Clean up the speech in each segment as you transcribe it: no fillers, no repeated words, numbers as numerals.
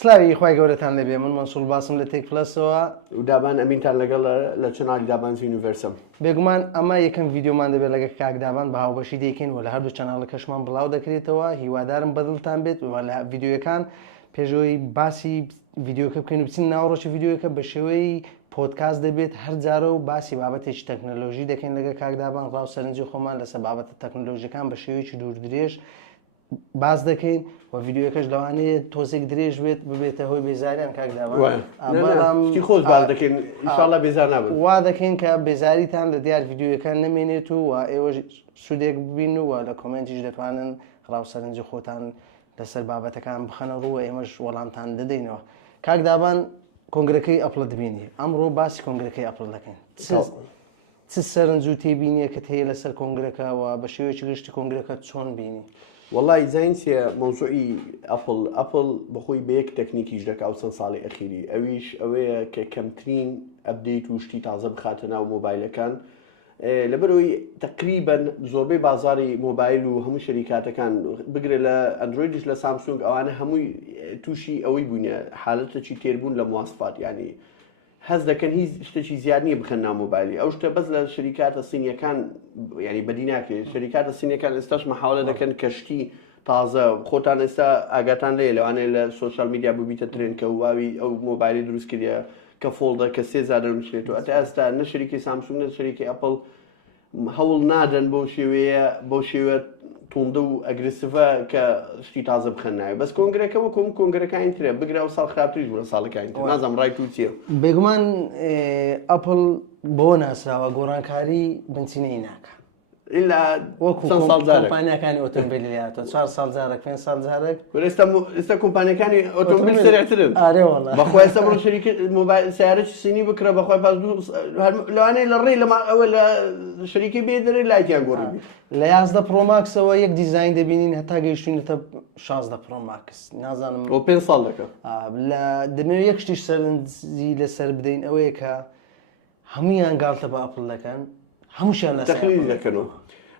سلاوی خی گەورەتان لەبێ من مەسوول باسم لە تێک پلسەوە و دابان ئەمینتان لەگەڵ لە چنالی دابان یونیڤرسم بێگومان ئەمە یەکەم ڤیددیۆمان دەبێت لەگە کاکدابان بە هاوبەشی دەکەین و لە هەردوو چەناڵە کەشمان بڵاو دەکرێتەوە هیوادارم بەدڵتان بێت و لە ڤیددیوەکان پێشەوەی باسی ڤیددیۆکە بکەین و بچین ناوڕۆژی ڤیددیۆکە بە شێوەی پۆدکاست دەبێت هەر جارە و باسی بابەتێکی تەکنەلۆژی دەکەین لەگە کاکدابان ڕاو سەرنجی خۆمان لەسەر بابەتە تەکنەلۆژیەکان بە شێوەیەکی دوور درێژ باز دەکەین و ڤیددیۆکەش لەوانەیە تۆزێک درێژ بێت ببێتە هۆی بێزاریان کاکدابان خۆش باز دەکەین ئینشاڵڵا بێزار نابن وا دەکەین کە بێزاریتان لە دیار ڤیددیۆەکان نەمێنێت و ئێوە سوودێک ببین و لە کۆمنتیش دەتوانن ڕاو سەرنجی خۆتان لەسەر بابەتەکان بخەنە ڕووە ئێمەش وەڵامتان دەدەینەوە کاکدابان کۆنگرەکەی ئەپڵ دەبینی ئەمڕۆ باسی کۆنگرەکەی ئەپڵ دەکەین چ سەرنج و تێبینیە کە هەیە لەسەر کۆنگرەکەەوە بە شێوەیەکی گشتی کۆنگرەکە چۆن بینی والله زینسیە مۆزوعی ئەپڵ بەخۆی بە یەک تەکنیکیش دەکا و چەند ساڵی ئەخیری ئەویش ئەوەیە کە کەمترین ئەپدەیت و شتی تازە بخاتە ناو مۆبایلەکان لەبەرەوەی تقریبەن زۆربەی بازاری مۆبایل و هەموو شەریکاتەکان بگرێت لە ئەندرویدش لە سامسونگ ئەوانە هەمووی تووشی ئەوەی بوونە حالەتەکی تێربوون لە مواصفات ینی هەز دەکەن هیچ شتێکی زیاد نییە بخەن ناو مۆبایلی ئەو شتە بەس لە شەریکاتە سینیەکان ینی بەدی ناکرێت شەریکاتە سینیەکان ئێستاش مەحاولە دەکەن کەشتی تازە خۆتان ئێستا ئاگاتان لێ لەوانەیە لە سوۆشال میدیا ببیتە ترێن کە واوی ئەو مۆبایلی دروست کردە کە فۆڵدە کە 3000 دەنووسێت و ئەتا ئێستا نە شەریکی سامسونگ نە شەریکی ئەپڵ هەوڵ نادەن بۆ شێوە توندە و ئەگرسڤە کە شتی تازە بخەن ناوێت بەس کۆنگرەکەەوە کۆم کۆنگرەکانی ترە بگرە و ساڵ خراپتریش بووە ساڵەکانی تر نازەم ڕای تو چییە بێگومان ئەپڵ بۆ ناسراوە گۆڕانکاری بنچینەی ناکە إلا وەکو کۆمپانیەکانی ئۆتۆمبیلیاتۆ 4 ساڵ جارێک 5 ساڵ جارێک ئێستا کۆمپانیەکانی ئۆتۆمبیل سەرعترن ئارێ وەڵا بەخوای ئێستا بڕۆ شەریکی مۆبایل سیارەی سینی بکرە بەخوای پاس لەوانەیە لە ڕێی ئەوە لە شەریکی بێ دەرێ لایتیان گۆڕبی لە 11 پرۆماکسەوە یەک دیزاین دەبینین هەتا گەیشتوینەتە 16 پرۆماکس نازانم ئەو 5 ساڵ دەکە لە دەمەوێت یەک شتیش سەرنجی لەسەر بدەین ئەوەیە کە هەمویان گاڵتە بە ئەپڵ دەکەن هەمووشیان لە تەقلید دەکەنەوە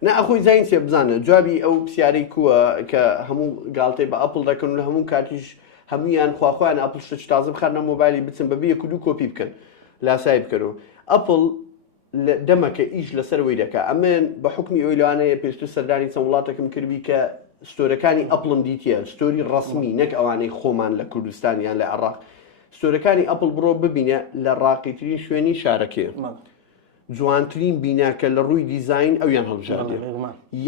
نا ئەخۆی زینسیە بزانە جوابی ئەو پرسیارەی کووە کە هەموو گاڵتەی بە ئەپڵ دەکەن و لە هەموو کاتیش هەمویان خواخوایان ئەپڵ شتێکی تازە بخاتنە مۆبایلی بچن بەبێ یەک و دوو کۆپی بکەن لاسای بکەنەوە ئەپڵ دەمەکە ئیش لەسەرەوەی دەکات ئەمن بە حکمی ئەوی لەوانەیە پێشتر سەردانی چەند وڵاتێکم کردبی کە ستۆرەکانی ئەپڵم دیتە ستۆری ڕسمی نەک ئەوانەی خۆمان لە کوردستان یان لە عێراق ستۆرەکانی ئەپڵ بڕۆ ببینە لە ڕاقیترین شوێنی شارەکەیە جوانترین بیناکە لە ڕووی دیزین ئەویان هەڵبژاردێ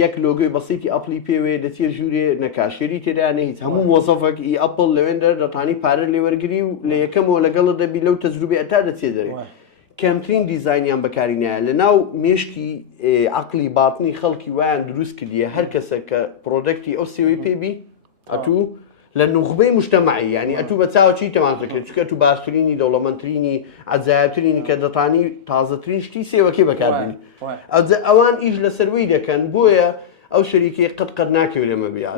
یەک لۆگۆی بەسیتی ئەپلی پێوێ دەچێ ژوورێ نەکاشێری تێدا نەهیت هەموو مۆزەفێکی ئەپڵ لەوێندە دەتانی پارە لێوەرگری و لە یەکەمەوە لەگەڵە دەبی لەو تەجروبێ ئەتا دەچێ دەرێ کەمترین دیزینیان بەکارینایە لە ناو مێشکی عقلی باتنی خەڵکی وایان دروست کردیە هەر کەسە کە پرۆدەکتی ئەو سێوەی پێبی ئەتوو لە نوخبەی مجتەمعی ینی ئەتوو بە چاوەچی تەمان دەکرێت چکە تو باشترینی دەوڵەمەندترینی عجایبترینی کە دەتانی تازەترین شتی سێوەکەی بەکاربیێنی ئەوان ئیش لە سەروەی دەکەن بۆیە ئەو شەریکی قەت ناکەوێت لێمە بیاد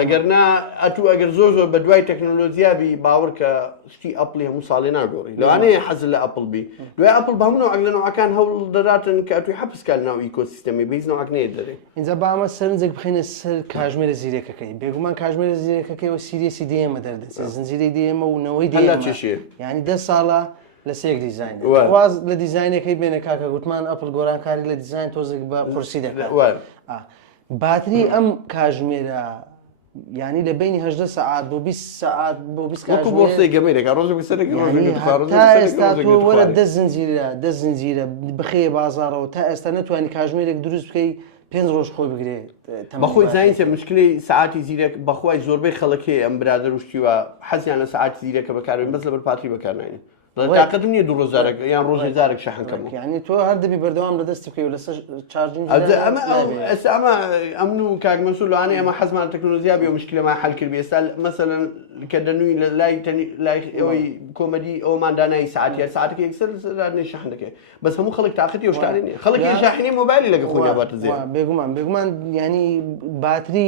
ئەگەر نا ئەتوو ئەگەر زۆر بە دوای تەکنۆلۆژیابی باوەڕ کە شتی ئەپڵی هەموو ساڵێ ناگۆڕی لەوانەیە حەزل لە ئەپڵ بی دوای ئەپڵ بە هەموو ئەگەنەوەکان هەوڵ دەداتن کە ئەتوی حەپسکال ناو ئیکۆسیستەمی بەیزنەوەک نێت دەرێ اینجا بامە سەرنجێک بخینە سەر کاژمێرە زیرەکەکەی بێگومان کاژمێرە زیرەکەکەەوە سیرێسی دێمە دەردەچێت زنجیرەی دێمە و نەوەی دێمە ینی 10 ساڵە لە سێک دیزین واز لە دیزینەکەی بێنە کاکە گوتمان ئەپڵ گۆرانکاری لە دیزین تۆزێک بە قورسی دەکات باتری ئەم کاژمێرە ینی لە بینی 18 سعات بۆ 20 سعات بۆ 20 ئێستا تۆ وەرە دە زنجیرە بخێ بازارەوە تا ئێستا نتوانانی کاژمێرێک دروست بکەی 5 ڕۆژ خۆی بگرێت بەخۆی زینسە مشکلی سعاتی زیرەک بەخوای زۆربەی خەڵکی ئەم برادر وشتیوە حەزیان لە سعاتی زیرەکە بەکارێن بەس لەبەر پاتری بەکارناینی تاقەتم نییە 2000 یان ڕۆژێ جارێک شەحنکەم ینی تۆ هەر دەبی بەردەوام لە دەستی بکەی و لەسەر چارجینگ ئەمە ئەمن و کاک مەسوول لەوانەیە ئەمە حەزمان تەکنۆلۆژیا بێ و مشکلەمان حەل کرد بێ ئێستا مەسەلەن کە دەنووی لای ئەوەی کۆمەدی ئەومان دانایی سعاتیە سعاتێک یەکسەر شەحن دەکەی بەس هەموو خەڵک تاقەتی ئەو شتانی نیە خەڵکی شاحنی مۆبایلی لەگە خۆیان باتە زێر بێگومان ینی باتری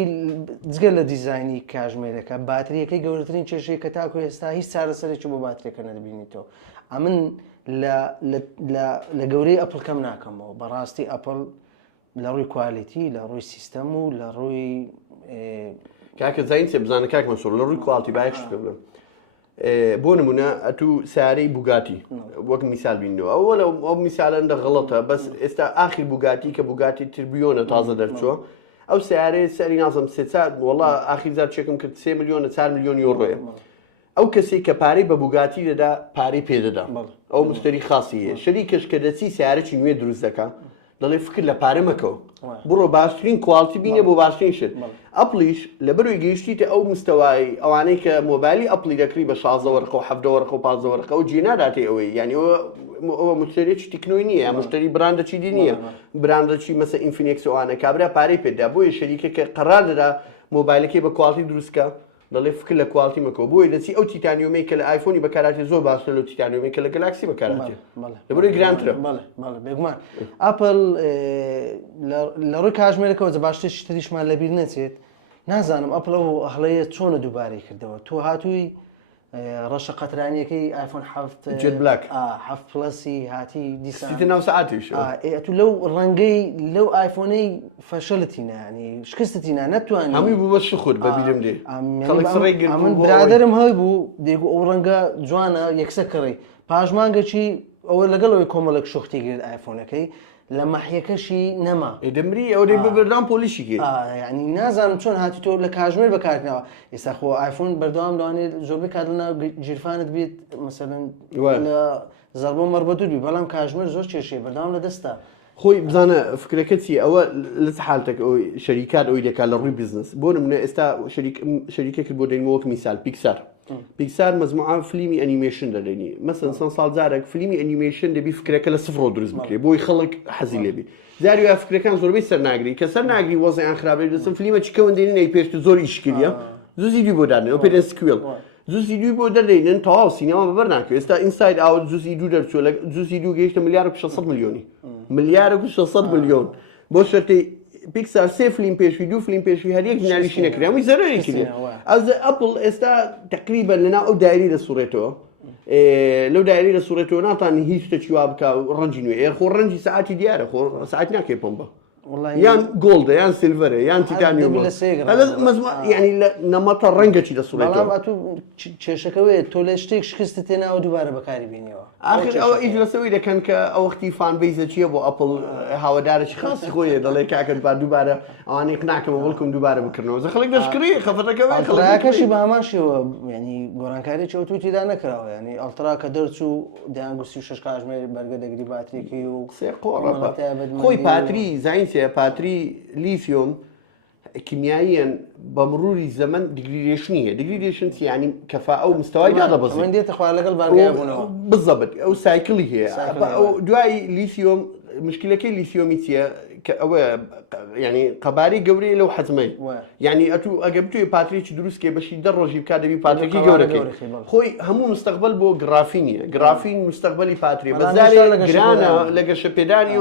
جگە لە دیزینی کاژمێرەکە باتریەکەی گەورەترین کێشەیە کە تاکو ئێستا هیچ چارەسەرێکی بۆ باتریەکە نەدەبینیتەوە ئەمن لە گەورەی ئەپڵ کەم ناکەمەوە بەڕاستی ئەپڵ لە ڕووی کوالیتی لە ڕووی سیستەم و لە ڕووی کاکە زینسێ بزانە کاک مەسوول لە ڕووی کواڵتی باەکش بڵێم بۆ نمونە ئەتو سیارەی بوگاتی وەک میسال بینەوە ئەو میسالە ئەندە غەڵەتە بەس ئێستا ئاخر بوگاتی کە بوگاتی تربیۆنە تازە دەرچووە ئەو سیارەیە سەری نازم سێچات وڵا ئاخر زار چێکم کرد 3 میلیۆنە 4 میلیۆن یۆڕۆیە ئەو کەسێک کە پارەی بە بوگاتی دەدا پارەی پێدەدا ئەو مشتری خاصیە شەریکەش کە دەچی سیارەی نوێ دروست دەکا دەڵێ فکر لە پارە مەکەوە بڕۆ باشترین کوالتی بینە بۆ باشترین شت ئەپلیش لە بەروی گەیشتیتە ئەو مستەوای ئەوانەی کە مۆبایلی ئەپلی دەکری بە 16 وەرقە و 7 وەرقە و 15 وەرقە و جێ ناداتێ ئەوەی یعنی ئەوە مشتریەکی تکنۆی نییە یا مشتری براندەچی دی نییە براندەچی مەسە ئینفینێکس ئەوانە کابرا پارەی پێدا بۆیە شەریکە کە قەرار دەدا مۆبایلەکەی بە کوالتی دروستکە دەڵێ فکر لە کوالتی مەکەوە بۆی دەچی ئەو تیتانیۆمەی کە لە ئایفۆنی بەکاراتی زۆر باشترە لەو تیتانیۆمەی کە لە گەلاکسی بەکاراتی لەبەرەوەی گرانترە بێگومان ئاپل لە ڕووی کاتژمێرەکەەوە باشترێکی تریشمان لەبیر نەچێت نازانم ئەپڵ ئەو هەڵەیە چۆنە دووبارەی کردەوە تۆ هاتووی ڕەشە قەترانیەکەی ئایفۆن هەفت پلەسی هاتی دیستی ناو سەعاتیش تو لەو ڕەنگەی لەو ئایفۆنەی فەشەلتینە ینی شکستتینە نەتوانانی هەمووی بوو بە شخور بەبیرم دێ من برادرم هەوی بوو دێگو ئەو ڕەنگە جوانە یەکسە کڕی پاشمانگەچی ئەوە لەگەڵەوەی کۆمەڵک شوختی گرت ئایفۆنەکەی لە مەحیەکەشی نەما دەمری ئەو بەردام پۆلیشی کرد ینی نازانم چۆن هاتی تۆ لە کاتژمێر بەکارکردنەوە ئێستا خۆ ئایفۆن بەردەوام دەوانێت زۆربەی کات لەناو جیرفانت بێت مەسەلەن لە زەربۆ مەربەدوور بی بەڵام کاتژمێر زۆر کێشەیە بەردەوام لە دەستە خۆی بزانە فکرەکە چی ئەوە لە حالتێک ئەوی شەریکات ئەوی دەکات لە ڕووی بیزنس بۆ نمونە ئێستا شەریکێکی بۆ دەینەوەک میسال پیکسار مەزموعە فیلمی ئەنیمێشن دەدەینی مەسەن چەند ساڵ جارێک فیلمی ئەنیمێشن دەبی فکرەکە لە سفرۆ دروست بکرێت بۆی خەڵک حەزی لێبی زاری وای فکرەکان زۆربەی سەرناگری کە سەرناگری وەزەیان خراپێ دەچن فیلمێکی کەوەندێنی پێشتر زۆر ئیشکردیە زوزی دوی بۆ دادنێ ئەو پێدەن سکوێل زوزی دوی بۆ دەدەینن تەواو سینەما بەبەر ناکەوێت ئێستا ئینساید ئاوت زوزی دوو دەرچووە لە زوزی دوو گەیشتە ملیارد و 600 میلیۆنی ملیارد و 600 میلیۆن بۆ شەرتی پیکسار سێ فیلم پێشوی دوو فیلم پێشوی هەر یەک ناویشی نەکرێ هەمووی زەرەری کردێ ئەز ئەپڵ ئێستا تقریبا لەناو ئەو دایری دەسوڕێتەوە لەو دایری دەسوڕێتەوە ناتوانانی هیچ شتێکی وا بکە ڕەنجی نوێ خۆ ڕەنجی سەعاتی دیارە خۆ سەعات ناکەی پۆمبە یان گۆڵدە یان سیلڤەرە یان تیتانیۆم ینی نەمەتە ڕەنگەکی دەسوڕێتەوە کێشەکەوێت تۆ لە شتێک شکستت تێناوە دووبارە بەکاری بینیەوە ئاخر ئەوە ئیش لەسەوەی دەکەن کە ئەو وەختی فانبیزە چییە بۆ ئەپڵ هاوادارێکی خاصی خۆیە دەڵێ کاکە دووبارە ئەوانەی قناکەمە وڵکم دووبارە بکردنەوە خەڵک دەشکری خەفەتەکەوێت خەڵکەشی بە هەماشەوە ینی گۆڕانکاریی ئەو توتیدا نەکراوە ینی ئەڵترا کە دەرچوو دەیانگوستی 6 کاتژمێر بەرگە دەگری باتریەکەی و خۆی پاتری زاینسێ پاتری لیثیۆم کیمیاییان بە مروری زەمن دیگریدێشنیە دیگریدێشن ینی کەفا ئەو مستەوای دادەبەزێت دێتە خوا لەگەڵ بارگایبوونەوە بزەبت ئەو سایکلی هەیە دوای لیثیۆم مشکلەکەی لیثیۆمی چییە کە ئەوە ینی قەباری گەورەی لەو حەزمەی ینی ئەتو ئەگە بتوێ پاترێکی دروستکێ بەشی 10 ڕۆژی بکات دەبی پاترێکی گەورەکەی خۆی هەموو مستەقبل بۆ گرافینیە گرافین مستەقبلی پاتری بەزارێ گرانە لە گەشەپێدانی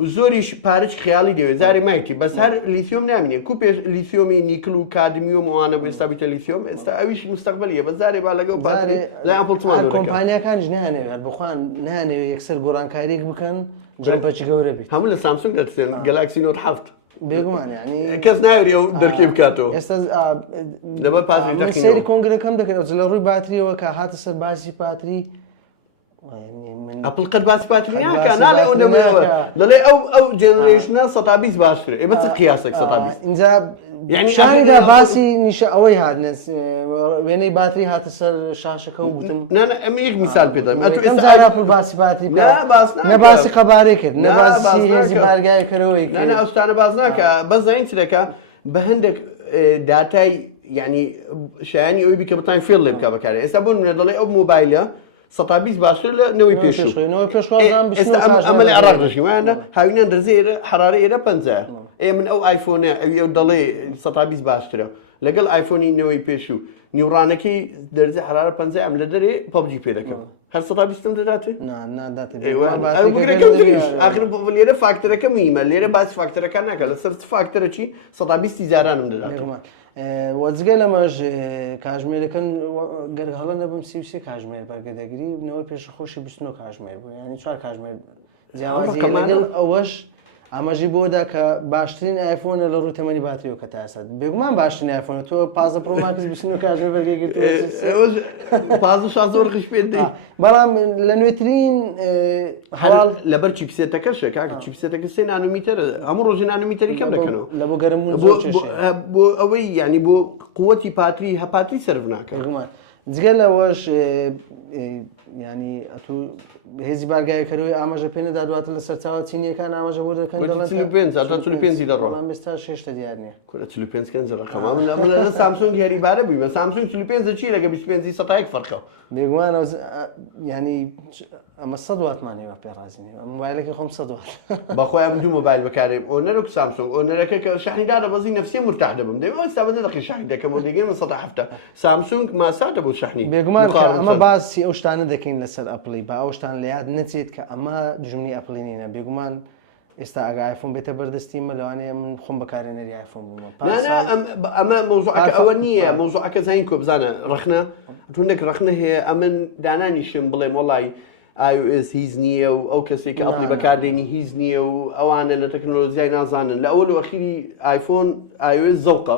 و زۆریش پارێکی خیاڵی دەوێت زارێ مایکی بەس هەر لیثیۆم نامینێ کو پێش لیثیۆمی نیکل و کادمیۆم وانە بێستا بیتە لیثیۆم ئێستا ئەویش مستەقبلیە بەزارێ با لەگەڵ پاتری لە ئەپڵتمان کۆمپانیاکانیش نانەوێت بخوان نانەوێت یەکسەر گۆڕانکاریێک بکەن جەمپەچی گەورە بیت هەموو لە سامسونگ دەرسێن گەلاکسی نۆت 7 بێگومان ینی کەس ناوێری ئەو دەرکێ بکاتەوە ئێستا لەبەر پاتری سەیری کۆنگرەکەم دەکرێت لە ڕووی باتریەوە کە هاتە سەر باسی پاتری ئەپڵ قەت باسی پاتری ناکە ناڵێ ئەو دەمەوە دەڵێ ئەو جێنەرێشنە 120 باشترە ئێمە چ قیاسێک 120 اینجا شانیدا باسی نیشە ئەوەی هاتنە وێنەی باتری هاتە سەر شاشەکە و گوتم ئەمە یەک میسال پێدەم ئەم جارا پڵ باسی باتری نەباسی قەبارەی کرد نەباسی هێزی بارگایەکەرەوەی کرد ئەوستانە باز ناکە بەس زین چ دەکە بە هەندێک داتای ینی شایانی ئەوی بیکە بتان فێڵ لێ بکە بەکارێ ئێستا بۆ منە دەڵێ ئەو مۆبایلە 120 باشتر لە نەوەی پێشوو ئەمە لە عێراق دەژین وایە هاوینیان دەرزێ حرارە ئێرە 50 من ئەو ئایفۆنە ئەوی ئەو دەڵێ 120 باشترە لەگەڵ ئایفۆنی نەوەی پێشوو نیوڕانەکەی دەرزێ حرارە 50 ئەم لە دەرێ پەبجی پێ دەکەم هەر 120 دەداتێ ئاخر لێرە فاکتەرەکە میمە لێرە باسی فاکتەرەکان ناکە لەسەر فاکتەرەکی 120 زارانم دەدات وەجگە لەمەش کاتژمێرەکەن گەر هەڵە نەبم 33 کاتژمێر بەرگەدەگری بنەوەی پێشخۆشی 29 کاتژمێر بوو ینی 4 کاتژمێر جیاوازی لەگەڵ ئەوەش ئەمەژی بۆدا کە باشترین ئایفۆنە لە ڕوو تەمەنی باتریەوە کە تا ئێستا بێگومان باشترین ئایفۆنە تۆ 15 پرۆ ماکس 29 کاتژمێر بەرگێگرتووە 15 زۆر خش پێ دەی بەڵام لە نوێترین هەواڵ لەبەر چیپسێتەکەشە کاکە چیپسێتەکە 3 نانۆمیتەرە هەموو ڕۆژی نانۆمیتەری کەم دەکەنەوە لە بۆ گەرمبوون بۆ ئەوەی ینی بۆ قووەتی پاتری هەپاتری سەرف ناکەن جگە لەوەش ینی ئەتوو هێزی بارگایەکەرەوەی ئاماژە پێ نەدا دواتر لە سەرچاوە چینیەکان ئاماژە بۆ دەکەن دەڕۆ بێستا 6 دیار نییە 45 ڕقەمان لە سامسونگ یاریبارە بووی بە سامسونگ 45 چی لەگە 25 سەتایەک فەرقە بێگومان ینی ئەمە 100 واتمانەوە پێڕازینی مۆبایلەکە خۆم 100 وات بەخۆیان دوو مۆبایل بەکارێ ئۆنەرۆک سامسونگ ئۆنەرەکە کە شاحنیدارە بەزی نفسی مرتاح دەبم دەی ئەوستا بەدە دەقی شاحنی دەکەم و دەگەێمە 170 سامسونگ ماساتە بۆ شاحنی بێگومان ئەمە باسی ئەو شتانە دەکەین لەسەر ئەپڵی با ئەو شتان لە یاد نەچێت کە ئەمە دژمنی ئەپڵی نینە بێگومان ئێستا ئەگە ئایفۆن بێتە بەردەستیمە لەوانەیە من خۆم بەکارێنەری ئایفۆن بوومە ئەمە مۆزوعەکە ئەوە نییە مۆزوعەکە زین کۆ بزانە ڕخنە تونێک ڕخنە هەیە ئەمن دانانیشم بڵێم وڵی iOS هیچ نییە و ئەو کەسێک کە ئەپڵی بەکاردێنی هیچ نییە و ئەوانە لە تەکنۆلۆژیای نازانن لە ئەوە ئەخیری ئایفۆن iOS زەوقە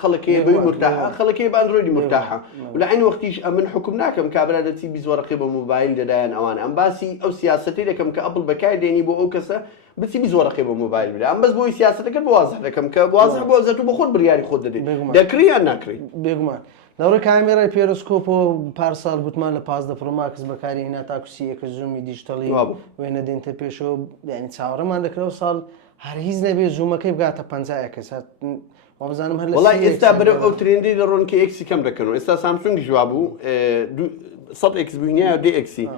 خەڵکێ بەوی مرتاحە خەڵکێ بە ئەندرۆیدی مرتاحە و لە عین وەختیش ئەمن حکم ناکەم کابرا دەچی بیزوەڕقی بە مۆبایل دەدایان ئەوان ئەم باسی ئەو سیاسەتی دەکەم کە ئەپڵ بەکاردێنی بۆ ئەو کەسە بچی بیزوەڕقی بە مۆبایل بدە ئەم بەس بۆی سیاسەتەکە بوازە دەکەم کە بوازە بۆ زەت و بە خۆت بڕیاری خۆت دەدەیت دەکری یان ناکری بێگومان لەوڕێ کامێرای پێرۆسکۆپ و پارسال گوتمان لە 15 پرۆ ماکس بەکاری هێنا تاکوسی یەکە زوومی دیجیتەڵی وێنە دێنتە پێشەوە ینی چاوەڕێمان دەکرەوە ساڵ هەر هیچ نەبێ زوومەکەی بگاتە 50 کەس وابزانم هەر وڵای ئێستا بەرە ئەو ترێندی دەڕۆن کە ئێکسی کەم دەکەنەوە ئێستا سامسونگ جووا بوو 100 ئێکس بووینە دێ ئێکسی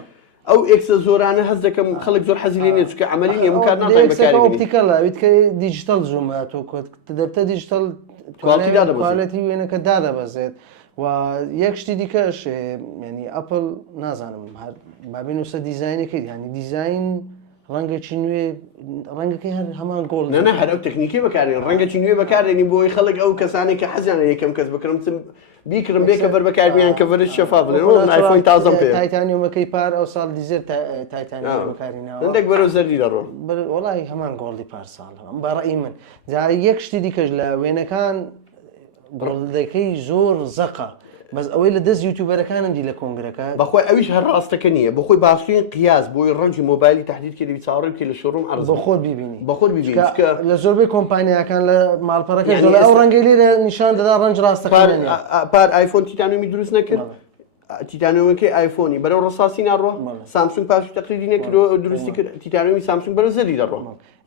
ئەو ئێکسە زۆرانە هەز دەکەم خەڵک زۆر حەزی لێ نیە چکە عملی نیە من کار ناتوانین بەکاری ئۆپتیکەڵە ئیتکە دیجیتەڵ زوومە تۆ دەبتە دیجیتەڵ کوالەتی وێنەکە دادەبەزێت و یەک شتی دیکەش ینی ئەپڵ نازانم بابین وسە دیزایینەکەی ینی دیزین ڕەنگەکی نوێ ڕەنگەکەی هەر هەمان گۆڵ نە هەر ئەو تەکنیکی بەکارێن ڕەنگەکی نوێ بەکارێنی بۆی خەڵک ئەو کەسانی کە حەزیانە یەکەم کەس بکڕم بیکڕم بێ کە بەر بەکاربیان کە بەرش شەفاف بڵێن ئایفۆن تازەم پێ تایتانیۆمەکەی پار ئەو ساڵ دیزر تایتانیۆم بەکارینەوە هەندێک بەرەو زەردی دەڕۆن وەڵی هەمان گۆڵی پارساڵ ئەم بەڕئی من جا یەک شتی دیکەش لە وێنەکان گڵدەکەی زۆر زەقە بەس ئەوەی لە دەست یوتیوبەرەکانم دی لە کۆنگرەکە بەخۆی ئەویش هەر ڕاستەکە نییە بەخۆی باشترین قیاس بۆی ڕەنجی مۆبایلی تهدید کردی چاوەڕێ بکەی لە شۆڕۆم عەرز بە خۆت بیبینی بە خۆت بیبینی لە زۆربەی کۆمپانیاکان لە ماڵپەڕەکە ئەو ڕەنگەی لێرە نیشان دەدا ڕەنج ڕاستەکان پار ئایفۆن تیتانۆمی دروست نەکرد تیتانۆمەکەی ئایفۆنی بەرەو ڕەساسی ناڕۆ سامسونگ پاشی تەقلیدی نەکردو دروستی کرد تیتانۆمی سامسونگ بەرەو زەری دەڕۆ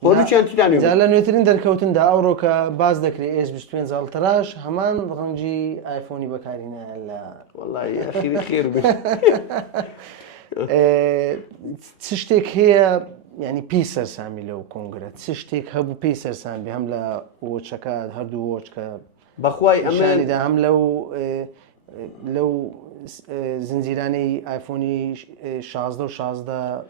خۆلوچیان تیتانۆمی جا لە نوێترین دەرکەوتندا ئەوڕۆکە باز دەکرێت S25 ئەڵتراش هەمان ڕەنجی ئایفۆنی بەکارینە لە وەڵی ئەخیری خێر بێ چ شتێک هەیە ینی پێی سەرسامی لەو کۆنگرە چ شتێک هەبوو پێی سەرسامی هەم لە وۆچەکە هەردوو وۆچکە بەخوای ئەمەدا هەم لەو زنجیرانەی ئایفۆنی 16 و 16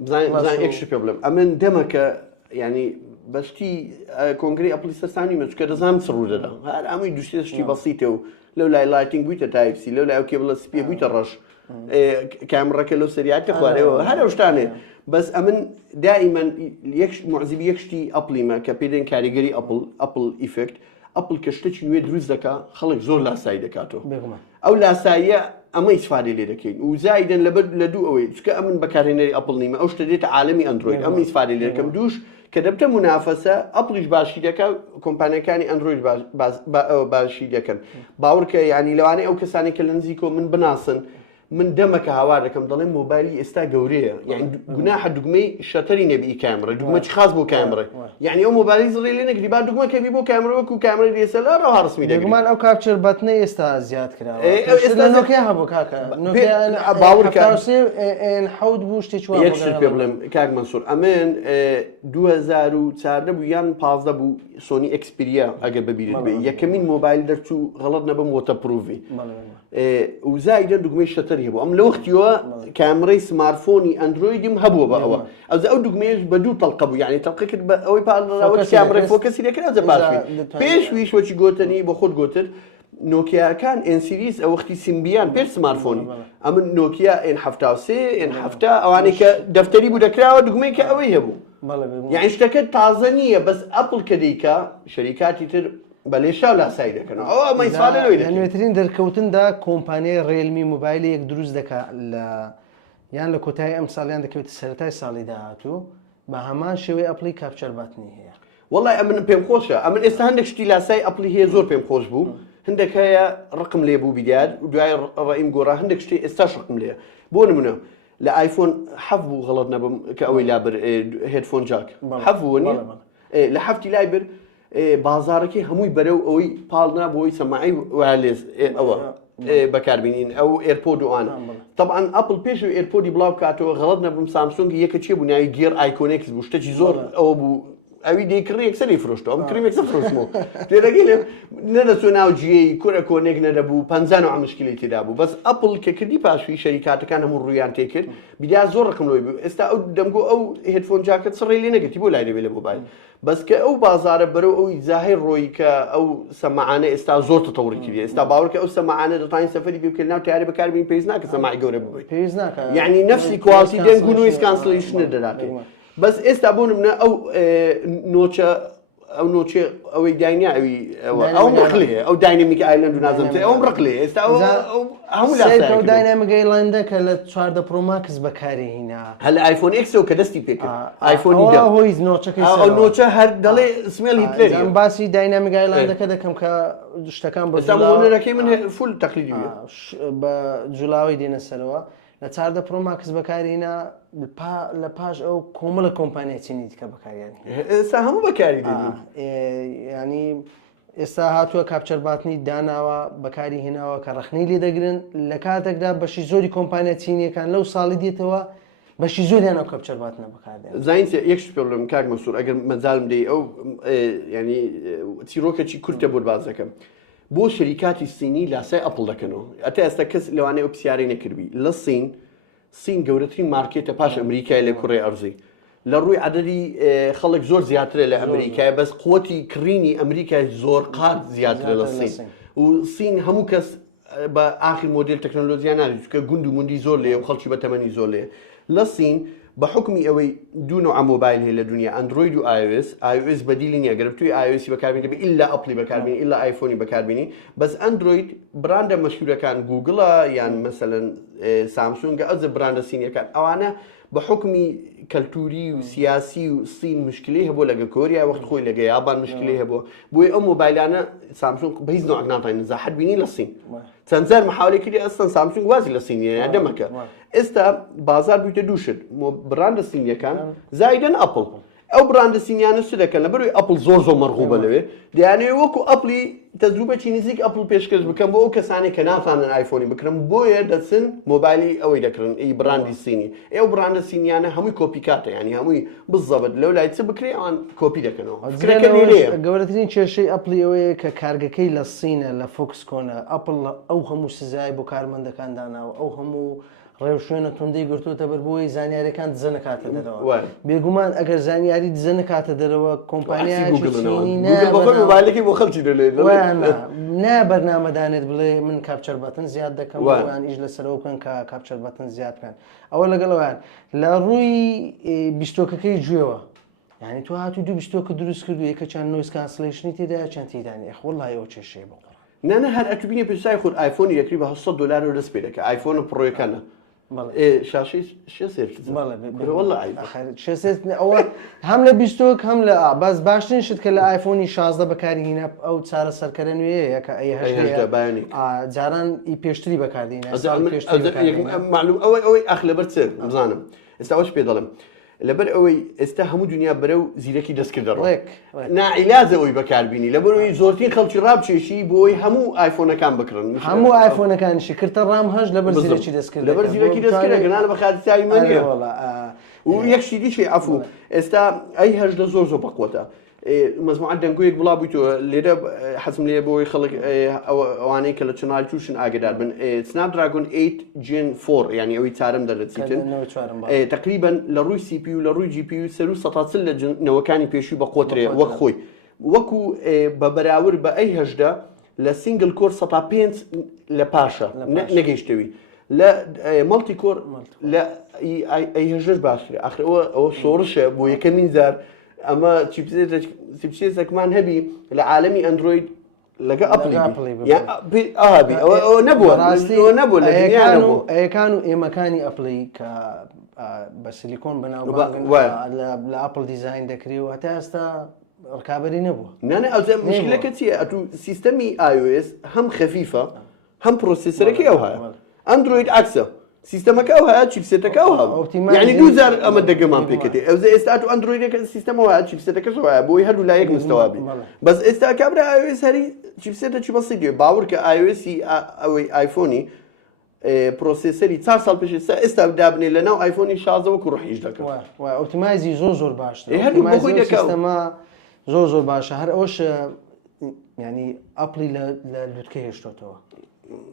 بزانین یەکش پێ بڵێم ئەمن دەمەکە ینی بەشتی کۆنگری ئەپڵی سەرسانی مەچکە دەزانم چ ڕوو دەدا هەر ئەمووی دوشتێ شتی بەسیتە و لەو لای لایتینگ بوویتە تایپسی لەو لای کێبڵە سپیە بوویتە ڕەش کامڕەکە لەو سەریاتە خوارەوە هەر ئەو شتانێ بەس ئەمن دائیمەن معزیبی یەک شتی ئەپڵیمە کە پێدەن کاریگەری ئەپڵ ئیفکت ئەپڵ کە شتێکی نوێ دروست دەکا خەڵک زۆر لاسایی دەکاتەوە ئەو لاساییە ئەمە ئیسفادە لێ دەکەین و زایدەن لەبەر لە دوو ئەوەی چکە ئەمن بەکارهێنەری ئەپڵ نیمە ئەو شتە دێتە عالەمی ئەندرۆید ئەم ئیسفادە لێ دەکەم دووش کە دەبتە منافەسە ئەپڵیش باشی دەکات کۆمپانیەکانی ئەندرۆید باشی دەکەن باوەڕکە ینی لەوانەیە ئەو کەسانی کە لە نزیکۆ من بناسن من دەمەکە هاوار دەکەم دەڵێم مۆبایلی ئێستا گەورەیە یعنی گوناحە دوگمەی شەتەری نەبی کامێرە دوگمەی خاص بۆ کامێرە یعنی ئەو مۆبایلی زڕی لێ نەگری با دوگمەکەبی بۆ کامێرە وەکو کامێرە DSLR ڕەوا ڕسمی دەگری گومان ئەو کاپچر بەتنە ئێستا زیاد کراوە ئێستا نۆکیا هەبوو کاکە باوەڕکە حەوت بوو شتێکی وا یەک شت پێ بڵێم کاک مەنسوور ئەمن 2014 بوو یان 15 بوو سۆنی ئەکسپیریا ئەگەر ببیرت بێ یەکەمین مۆبایل دەرچوو غەڵەت نەبم وۆتەپڕوڤی وزایدە دوگمەی شەتەر هەبوو ئەم لە وەختیەوە کامێرەی سمارتفۆنی ئەندرۆیدیم هەبووە بە ئەوە ئەو دوگمەیەش بە دوو تەڵقە بوو یعنی تەڵقە کرد بە ئەوەی پاڵەوە کامێرەی فۆکەسی دەکرا زە باشی پێشویش وەچی گۆتنی بە خۆت گۆتر نۆکیاکان ئێنسیریس ئەو وەختی سیمبیان پێش سمارتفۆنی ئەمن نۆکیا N73 N7 ئەوانەی کە دەفتەری بوو دەکراوە دوگمەی کە ئەوەی هەبوو يعني شتەکە تازە نییە بەس ئەپڵ کە دیکە شەریکاتی تر بەلێشا و لاسایی دەکەنەوە ئەوە مەیساڵە لەوەی دەکەن. نوێترین دەرکەوتندا کۆمپانیای ڕێلمی موبایلی یەک دروست دەکات یان لە کۆتایی ئەم ساڵیان دەکەوێت سەرەتای ساڵی داهاتوو بە هەمان شێوەی ئەپڵی کاپچەر باتنی هەیە. وڵای ئەمن پێم خۆشە ئەمن ئێستا هەندێک شتی لاسای ئەپڵی هەیە زۆر پێم خۆش بوو هەندێک هەیە ڕقم لێ بوو بیدیار و دوای ڕئیم گۆڕا هەندێک شتی ئێستاش ڕقم لێە بۆ نمونە لە ئایفۆن حەف بوو غەڵەت نەبم کە ئەوەی لابر هێدفۆن جاک حەف بوو نیە لە حەفتی لای بر بازارەکەی هەمووی بەرەو ئەوەی پاڵنا بۆی سەماعی وایرلس ئەوە بەکاربینین ئەو ئێرپۆد و ئانە طبعا ئەپڵ پێش و ئێرپۆدی بڵاو کاتەوە غەڵەت نەبم سامسونگ یەکە چیە بوو ناوی گێر ئایکۆنێکس بوو شتێکی زۆر ئەوە بوو ئەوی دەیکڕی یەکسەری فرۆشتەوە ئەم کریمێکسە فرۆشتمەوە تێدەگەی لێ نەدەچۆ ناو جیەی کورە کۆنێک نەدەبوو 50 مشکلی تێدا بوو بەس ئەپڵ کە کردی پاشوی شەریکاتەکان هەموو ڕوویان تێکرد بیدیا زۆر ڕقم لۆی بوو ئێستا ئەو دەمگۆ ئەو هێدفۆن جاکەت سڕی لێ نەگەتی بۆ لای دەبێت لە مۆبایل بەس کە ئەو بازارە بەرەو ئەوی زاهیر ڕۆی کە ئەو سەماعانە ئێستا زۆر تەتەوری کردی ئێستا باوەڕکە ئەو سەماعانە دەتوانین سەفەری پێ بکەین ناو تیارە بەکاربین پێویست ناکە سەماعی گەورە ببێت پێویست ناکە یعنی نەفسی کواڵتی دەنگ و نویز کانسڵیشنە دەداتێ بەس ئێستا بۆ نمونە ئەو نۆچە ئەو نۆچێ ئەوەی داینیا ئەو ڕقلێ ئەو داینامیک ئایلەند و نازەمتە ئەوم ڕقلێ ئێستا هەموو لاسەکە داینامگەی لاندە کە لە 14 پرۆماکس بەکارهێنا هە لە ئایفۆن ئێکسەوە کە دەستی پێکرد ئایفۆنی دە هۆی نۆچەکەی ئەو نۆچە هەر دەڵێ سمێل هیتلەری ئەم باسی داینامگای لاندەکە دەکەم کە شتەکان بە ئەمەوەنەرەکەی من فول تەقلیدی بە جوڵاوی دێنە سەرەوە لە 14 پرۆماکس بەکارهێنا لە پاش ئەو کۆمەڵە کۆمپانیای چینی دیکە بەکاریانی ئێستا هەموو بەکاری دێنی ینی ئێستا هاتووە کاپچەر باتنی داناوە بەکاری هێناوە کە ڕخنەی لێ دەگرن لە کاتێکدا بەشی زۆری کۆمپانیا چینیەکان لەو ساڵی دێتەوە بەشی زۆریان ئەو کاپچەر باتنە بەکاردێن زین یەکش پێڵم کاک مەسوور ئەگەر مەجالم دەی ئەو ینی چیرۆکەی کورتە بۆ باز دەکەم بۆ شەریکاتی سینی لاسای ئەپڵ دەکەنەوە ئەتا ئێستا کەس لەوانەیە ئەو پرسیارەی نەکردبی لە سین گەورەترین مارکێتە پاش ئەمریکای لە کوڕی ئەرزی لە ڕووی عەدەدی خەڵک زۆر زیاترە لە ئەمریکای بەس قووەتی کڕینی ئەمریکای زۆر قات زیاترە لە سین و سین هەموو کەس بە ئاخر مۆدل تەکنۆلۆژیان ناوێت کە گوند و موندی زۆر لێ و خەڵکی بە تەمەنی زۆر لێ لە سین بە حکمی ئەوەی دوو نوع مۆبایل هەیە لە دنیا ئەندروید و iOS بەدیلی نییە گەر توی iOS بەکاربێنی دەبێت ئیلا ئەپڵی بەکاربێنی ئیلا ئایفۆنی بەکاربێنی بەس ئەندروید براندە مەشهورەکان گوگڵە یان مەسەلەن سامسونگە ئەزە براندە سینیەکان ئەوانە بە حکمی کەلتوری و سیاسی و سین مشکلی هەبوو لەگە کۆریا وەخت خۆی لەگە یابان مشکلی هەبوو بۆی ئەو مۆبایلانە سامسونگ بە هیچ نوعک ناتوانین نزاحەت بینی لە سین چەند جار محاولەی کردی ئەستن سامسونگ وازی لە سینیە دەمەکە ئێستا بازار بوویتە دووشت براندە سینیەکان زایدەن ئەپڵ ئەو براندە سینیانە چ دەکەن لەبەروی ئەپڵ زۆر مەرغوبە لەوێ دەیانەوێت وەکو ئەپڵی تەجروبەی نزیک ئەپڵ پێشکەش بکەم بۆ ئەو کەسانی کە ناتوانن ئایفۆنی بکڕن بۆیە دەچن مۆبایلی ئەوەی دەکردن ئەی براندی سینی ئەو براندە سینیانە هەمووی کۆپیکاتە ینی هەمووی بزەبت لەو لای چ بکرێ ئەوان کۆپی دەکەنەوە گەورەترین کێشەی ئەپڵی ئەوەیە کە کارگەکەی لە سینە لە فۆکس کۆنە ئەپڵ ئەو هەموو سزای بۆ کارمەندەکان داناوە ئەو هەموو ڕێوشوێنە تۆندەی گرتوتە بەر بۆی زانیاریەکان دزە نەکاتە دەرەوە بێگومان ئەگەر زانیاری دزە نەکاتە دەرەوە کۆمپانیایموبایلێکی بۆ خەڵکی دەلێت نا بەرنامەدانێت بڵێ من کاپچەر بەتن زیاد دەکەم وان ئیش لەسەرەوە بکەن کە کاپچەر بەتن زیاد بکەن ئەوە لەگەڵەوەیان لە ڕووی بیستۆکەکەی گوێوە یعنی تو هاتوو دوو بیستۆکە دروست کردو یەکە چەند نویز کانسڵیشنی تێدا چەند تێدانی وەڵڵای ئەوە چێشەیە بۆ نانە هەر ئەتوبینە پێسای خۆت ئایفۆنی یەکری بە $700 دەست پێ دەکە ئایفۆن پڕۆیەکانە شاشەی ئەوە هەم لە بیستۆک هەم لە باز باشترین شت کە لە ئایفۆنی 16 بەکارهێنا ئەو چارە سەرکەرە نوێیە کە جاران ئی پێشتری بەکاردێنە معلوم ئەوەی ئەخ لەبەر چ بزانم ئێستا ئەوش پێ دەڵم لەبەر ئەوەی ئێستا هەموو دنیا بەرە و زیرەکی دەستکردەڕێک نائیلازەوەی بەکاربینی لەبەرەوەی زۆرترین خەڵکی ڕابچێشی بۆی هەموو ئایفۆنەکان بکڕن هەموو ئایفۆنەکانشی کردە ڕام هەش لەبەر زیرەکی دەستکرد لەبەر زیرەکی دەستکردە گەنانە بە خاتیایی منیە و یەکشی دیشی ئەفوو ئێستا ئەی هەشدە زۆر بەقوتە مەزموعات دەنگۆیەک بڵا بوویتەوە لێرە حەزم لێ بۆی خەڵک ئەوانەی کە لە چنال تووشن ئاگدار بن سنابدراگۆن 8 Gen 4 ینی ئەوەی چارەم دەرەچیتن تقریبا لە ڕووی CPU لە ڕووی GPU سەر و 100 لە نەوەکانی پێشووی بە قۆترێ وەک خۆی وەکو بە بەراورد بە ئەی هەشدە لە سینگل کۆر 105 لە پاشە نەگەیشتەوی لا مالتي كور لا اي هجر باشتري اخر او سورشه بو يكمين زار اما تشيبسيتك مان هبي لعالمي اندرويد لقى ابلي يعني ابي او نبو كانوا مكاني ابلي ك بس اللي يكون بناو لابل ديزاين دكري وحتى استا ركابري نبو انا مشكله كتير اتو سيستمي اي او اس هم خفيفه هم بروسيسورك اوها اندرويد عكسه سيستمك اوها تشيبسيتك اوها يعني دوزر اما دقمان بيكتي او زي استاتو اندرويد سيستم اوها تشيبسيتك شو بوي هادو لايك مستوابي بس استا كابرا اي او اس هري تشيبسيتك شي بسيط باور ك اي او اس او ايفوني بروسيسوري 4 سال پیش استا دابني لنا ايفوني 16 وكو روح يجدك و اوبتمايزي زور باش هادو بخوي سيستم زور باش هر اوش يعني ابلي للوتكي شتوتو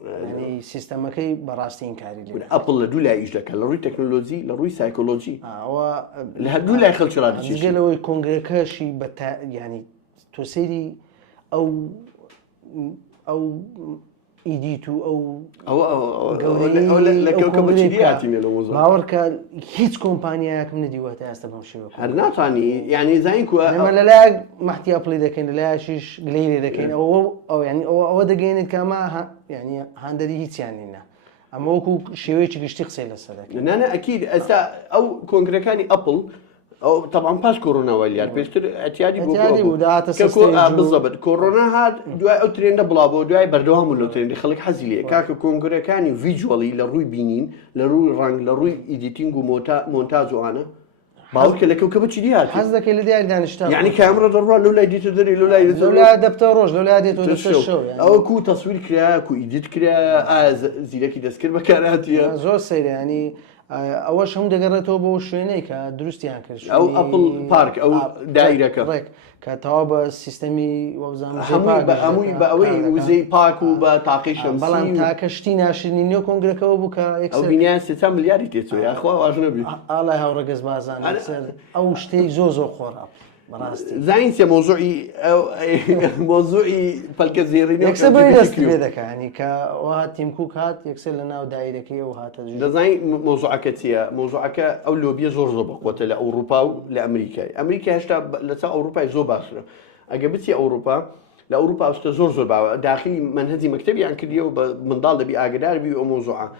يعني سيستمكي براستين كاري لي ابل دولا يجدك لروي تكنولوجي لروي سايكولوجي و لهدولا يخلش رادي شي قالوا كونغريكاشي بتا يعني توسيري او ايديتو او لكوكب تشيدياتي من الموضوع باوركا هيت كومبانياك من ديواتي استبمشي هرنا ثاني يعني زينكو لما لا محتي ابلي دكين لا شيش قليل دكين او يعني او دقين كما يعني هاندري هيت يعني اما وكو شويش يشتغل لسه انا اكيد او كونغريكاني ابل او طبعا باش كورونا واليار بيشتر اعتيادي بالضبط كورونا هاد دواي او ترند بلابو دواي بردوهم ولا ترند يخليك حزيليه كاك كونغري كاني فيجوالي لروي بينين لروي رانج لروي ايديتينغ ومونتاج وانا باوك لك كبتشي ديات حزك اللي داير دانشتغل يعني كاميرا ضربه لولا ايديت دري لولا دبتروج لولا اديت الشو يعني او كو تصوير كرا كو ايديت كرا زيلكي دسكر مكاناتي زور سير يعني اواش هم دقرتو بو شويني كدروستيان كرش او ابل بارك او دايره كريك كتواب سيستمي وبزام هموي باوي وزي باك وبتعقي شمسي بلان تاكشتي ناشرين نيو كونغريكو بوكا اكسل او بنيا 6 مليار تيتو يا اخوا واجنبي الله هورقز بازان اكسل او شتي زوزو خوراب براستي زين سي موضوعي بالكزيرين يكسب يستفيدك يعني كواحد تيم كوك هات يكسل لنا ودايرك وهات زين موضوعك تيا موضوعك او لوبيا زور زبق وتلا اوروبا لامريكا امريكا هشتا لتا اوروبا زو باشر اجبتي اوروبا لاوروبا است زور داخلي منهجي مكتبي عن كديو من ضال دبي اقدار بي موضوعه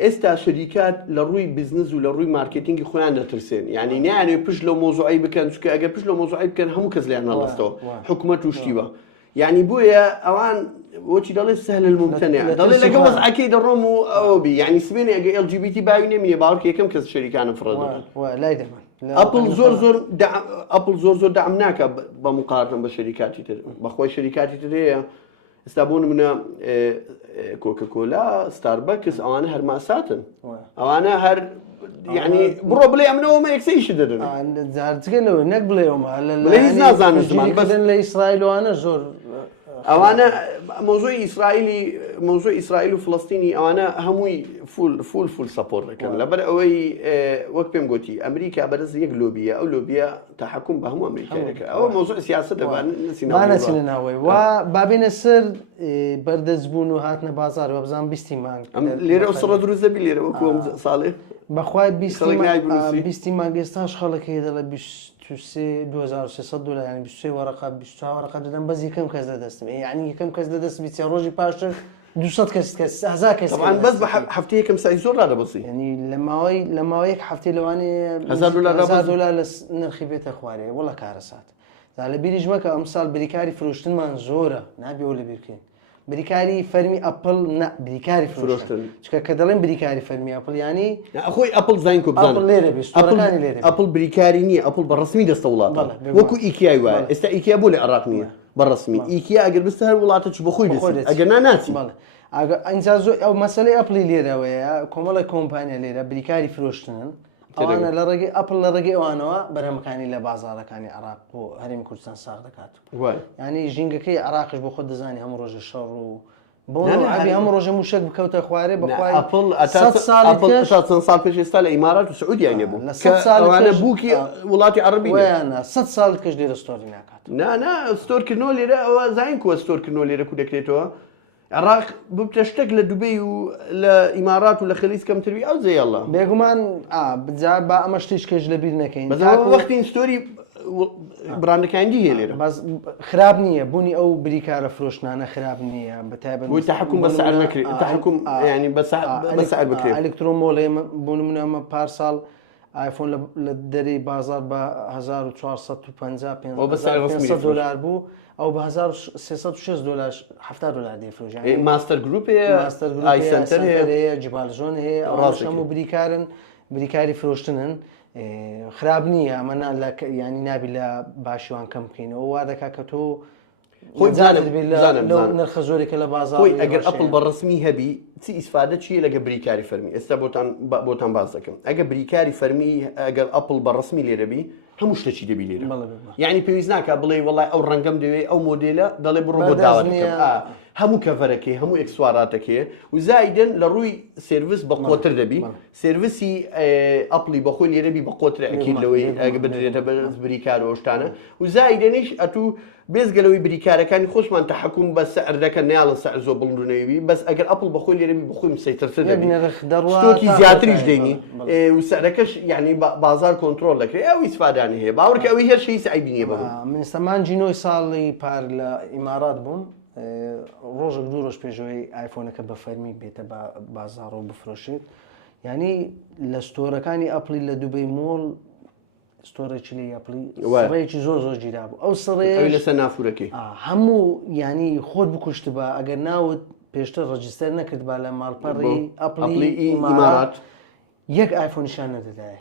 استا شركات لروي بزنس ولروي ماركتينج خوان دترسين يعني بش لو موضوعي بكن شو اجا بش لو موضوعي بكن هم كزلينا لستو حكومه وشتيبه يعني بويا اوان وشي ضل سهل الممتنع ضل لك بس اكيد الرومو او بي يعني سبيني اجا ال جي بي تي باينه مي بارك كم كز شركه نفرض لا دائما ابل زور دعمناك بمقارنه بالشركات بخوي شركات تري استابون من كوكا كولا ستاربكس انا هر ما ساتن انا هر يعني بروبليم منو ما يكسيش ددنا زارت قالوا انك بليوم ليش نازان زمان بس لاسرائيل وانا زور او انا موضوع اسرائيل وفلسطيني او انا هموي فول سبورت كان لبر اوي وقت بهم قلتي امريكا بدز يقلوبيه او لوبيا تحكم بهم امريكا او موضوع سياسه دابا ما نسينا وي وبابين السر بردزبون وهاتنا بازار وبزان بيستيمان ليره وصل دروز بليره وكم صالح بخوای 20 مانگستاش خلق هذا بيشتري $2300 يعني بيشتري ورقه دادن بس يكم كاز دستم يعني يكم كاز دست بيتروجي باشر 200 كاس هزاك طبعا بس حفتي كم ساعه زور هذا بسيط يعني لما ويك حفتي لواني $1000 نرخي بيت اخواري والله كارثات على بيريج مكا امثال بريكاري فروشتن منزوره نابي ولا بيركين بريكاري فرمي ابل نا بريكاري فروشتن شكا كدلين بريكاري فرمي ابل يعني اخوي ابل زينكو بزان ابل ليره بيستوركاني ليره ابل بريكاري ني ابل بالرسمي دستولات وكو ايكيا يوا استا ايكيا بولي عراقنيه بالرسمي ايكيا اجر بستهل ولاتش بخوي دس اجنا ناتي انزازو او مساله ابل ليره ويا كومالا كومبانيا ليره بريكاري فروشتن انا لرقي ابل لرقي وانا برمكاني لبازار كاني عراق وهرم كردستان صار دكات يعني جينجكي عراقش بخد زاني هم روج الشر بونو عبي هم روج مشك بكوت اخواري بخواي ابل 6 صار فيش استال الامارات والسعوديه يعني ابو انا بوكي ولاتي عربيه وانا 6 صار كش دير ستوري ناكات نا ستور كنولي زين كو ستور كنولي كو دكريتو عراق بتشتك لدبي والامارات ولا خليج كم تربي او زي الله بێگومان بجا با ئەمە شتیش کەش لەبیر نەکەین بس وقتی ستوري براندەکانی هەیە لێرە بەس خراپ نییە بوونی ئەو بریکارە فرۆشتانە خراپ نییە بەتایبەت بۆی تحكم بسعر نكري تحكم يعني بسعر بكري ئەلکترۆمۆڵێ بوون منە ئەمە پارساڵ ئایفۆن لە دەری بازار بە 1450 دلار بوو ئەو بە 1306 دلار 70 دلار دەیفرۆژیان ماستر گروپ ئای سنتەر هەیە جیبالژۆن هەیە ئەوڕاش هەموو بریکارن بریکاری فرۆشتنن خراپ نییە ئەمە ینی نابی لە باشیوان کەم بکەینەوە وا دەکا کە تۆ نرخە زۆرێکە لە بازار خۆی ئەگەر ئەپڵ بەڕسمی هەبی چی ئیسفادە چیە لەگە بریکاری فەرمی ئێستا بۆتان باز دەکەم ئەگە بریکاری فەرمی ئەگەر ئەپڵ بەڕسمی لێرەبی هەموو شتێکی دەبی لێرە یعنی پێویست ناکە بڵێ وڵای ئەو ڕەنگەم دەوێت ئەو مۆدێلە دەڵێ بڕۆ بۆ داواتەکەم هەموو کەڤەرەکەی هەموو ئەکسواراتەکەی و زایدن لە ڕووی سرویس بە قۆتر دەبی سرویسی ئەپڵی بەخۆی لێرەبی بە قۆتر ئەکیل لەوەی ئەگە بدرێتە بەرز بریکارەوە شتانە و زایدنیش ئەتوو بێزگەلەوەی بریکارەکانی خۆشمان تەحکوم بە سعر دەکەن ناڵە سعر زۆر بڵندونەوەی بەس ئەگەر ئەپڵ بەخۆی لێرەبی بخۆی مسەیترتر دەبی شتۆکی زیاتریش دێنی و سعرەکەش یعنی بازار کۆنتترۆل دەکرێت ئەو ئیسفادانی هەیە باوەڕکە ئەوەی هەر شەی سعیبی نییە بە من سەمانجینۆی ساڵی پار لە ئیمارات بووم ڕۆژێک دوو ڕۆژ پێشەوەی ئایفۆنەکە بە فەرمی بێتە بازارەوە بفرۆشێت ینی لە ستۆرەکانی ئەپڵی لە دووبەی مۆڵ ستۆرەی لی ئەپڵی سڕەیەکی زۆر گیرا بوو ئەو سڕێ لەسەر نافورەکەی هەموو ینی خۆت بکوشت بە ئەگەر ناوت پێشتر ڕەجیستەر نەکرد با لە ماڵپەڕی ئەپڵی ئیمارات یەک ئایفۆنیشان نەدەدای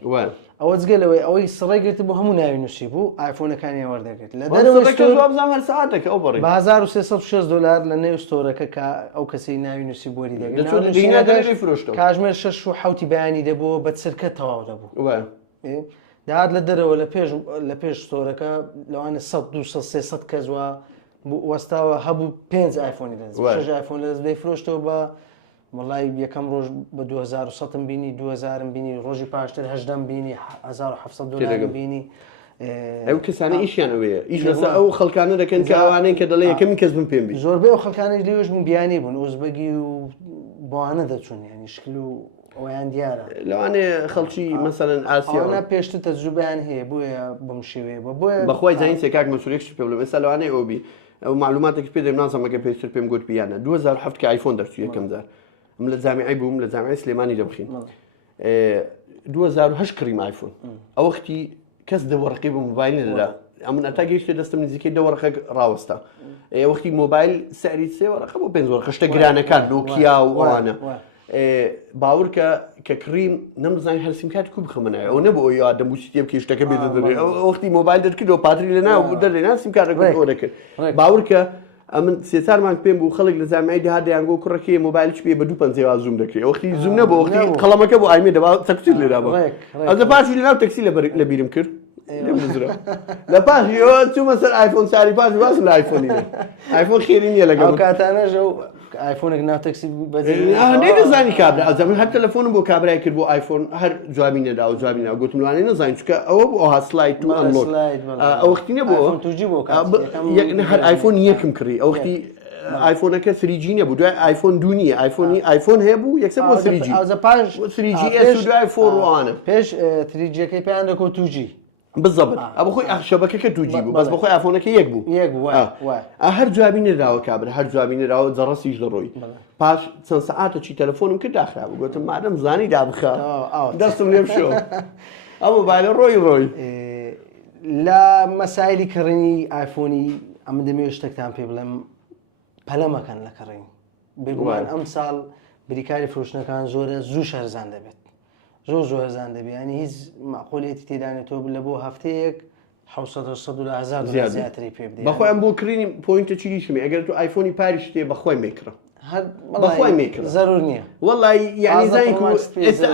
ئەوە جگەلەوەی ئەوەی سڕێ گرت بۆ هەموو ناوی نووسی بوو ئایفۆنەکانی وەردەگرت لە دەرەوە هەر ساعتێک ئەو بڕی 1306 دلار لە نێو ستۆرەکە کە ئەو کەسی ناوی نووسی بۆری دەگرت کاژمێر 6 و حوتی بەیانی دەبوو بە چرکە تەواو دەبوو داهات لە دەرەوە لە پێش ستۆرەکە لەوانە 100 کەس وە وەستاوە هەبوو 5 ئایفۆنی دەست ئایفۆن لە دەست فرۆشتەوە بە وڵی یەکەم ڕۆژ بە 2000 بینی 2000 بینی ڕۆژی پاشتر هەشدەم بینی 1700 دلار بینی ئەو کەسانە ئیشیان ئەوەیە ئیش لەسەر ئەو خەڵکانە دەکەن کە ئەوانەیە کە دەڵێ یەکەمی کەس بم پێم بی زۆربەی ئەو خەڵکانەی لێوەش بوون بیانی بوون ئۆزبەگی و بۆوانە دەچوون ینی شکل و ئەویان دیارە لەوانێ خەڵکی مەسەلەن ئاسیاوە پێشتر تەجروبەیان هەیە بۆیە بەم شێوەیە بۆیە بەخوای زین سێکاک مەسوولێکی پێ بڵێ ئێستا لەوانەیە ئەوبی ئەو معلوماتێک پێ دەم نازانمەکە پێشتر پێم گوت بیانە 2007 کە ئایفۆن دەرچوو یەکەم جار من لە جامیعەی بووم لە جامیعەی سلێمانی دەبخین 2008 کڕیم ئایفۆن ئەو وەختی کەس دەوەڕقی بە موبایل نەدەدا ئەمن ئەتا گەیشتە دەستم نزیکەی دەوەڕقە ڕاوەستا وەختی موبایل سەری سێ وەرەقە بۆ 5 وەرقە شتە گرانەکان نۆکیا و ئەوانە باورکە کە کڕیم نەمزانانی هەر سیمکارت کو بخەمەنایە ئەو نەبوو ئەو یادەم وشتێ بکەی شتەکە بێت دەبێت وەختی موبایل دەرکردەوە پاتری لە ناو دەرێنا سیمکارەکە ئەو دەکرد باورکە ئەمن سێ4 مانگ پێم بوو خەڵک لە زامیای دەهادیانگۆ کوڕەکەی موبایلش پێ بە 250 زوم دەکرێت وەختی زوم نەبوو وەختی قەڵەمەکە بۆ ئایمێ دەبا تەکسیر لێرا بوو ئەوە پاشی لەناو تەکسی لە بیرم کرد لە پاش چوومە سەر ئایفۆن ساری پاش باس لە ئایفۆنی ئایفۆن خێری نییە لەگەڵ کاتانەژە و ئایفۆنێک ناوتەکسی نەزانی کابرا ئەزەمن هەر تەلەفۆنم بۆ کابرای کرد بۆ ئایفۆن هەر جوابی نەدا و جوابی ناو گوتم لەوانەیە نەزانین چکە ئەوە بۆ ئەوها سلایت و ئەنلۆد ئەو وەختی نەبووە هەر ئایفۆن یەکم کڕی ئەو وەختی ئایفۆنەکە 3G نەبوو دوای ئایفۆن 2 نییە ئایفۆن هەیە بوو یەکسەر بۆ 3G دوای پێش 3Gەکەی پێیان دەکەوت 2G بالضبط ئەو خۆی شەبەکەکە 2G بوو بەس بەخۆی ئایفۆنەکە یەک بوو هەر جوابی نەداوە کابرا هەر جوابی نەداوە جەڕەسیش لەڕۆی پاش چەند سەعاتێکی تەلەفۆنم کرد داخرا بوو گوتم مادەم زانی دابخە دەستم لێ بشۆ ئەو مۆبایلە ڕۆی لە مەسایلی کڕینی ئایفۆنی ئەمە دەمەوێت شتێکتان پێ بڵێم پەلەمەکەن لە کڕین بێگومان ئەم ساڵ بریکاری فرۆشتنەکان زۆرە زوو شەرزان دەبێت زۆر هەرزان دەبێت ینی هیچ مەقولێتی تێدانێتەوە لە بۆ هەفتەیەک 700 زیاتری پێ بدەیت بەخۆی ئەم بۆ کڕینی پۆینتە چیریشمی ئەگەر تو ئایفۆنی پاریش تێ بەخۆی میکڕە بەخۆی میکڕە زەرور نییە وەڵی یعنی زانین ئێستا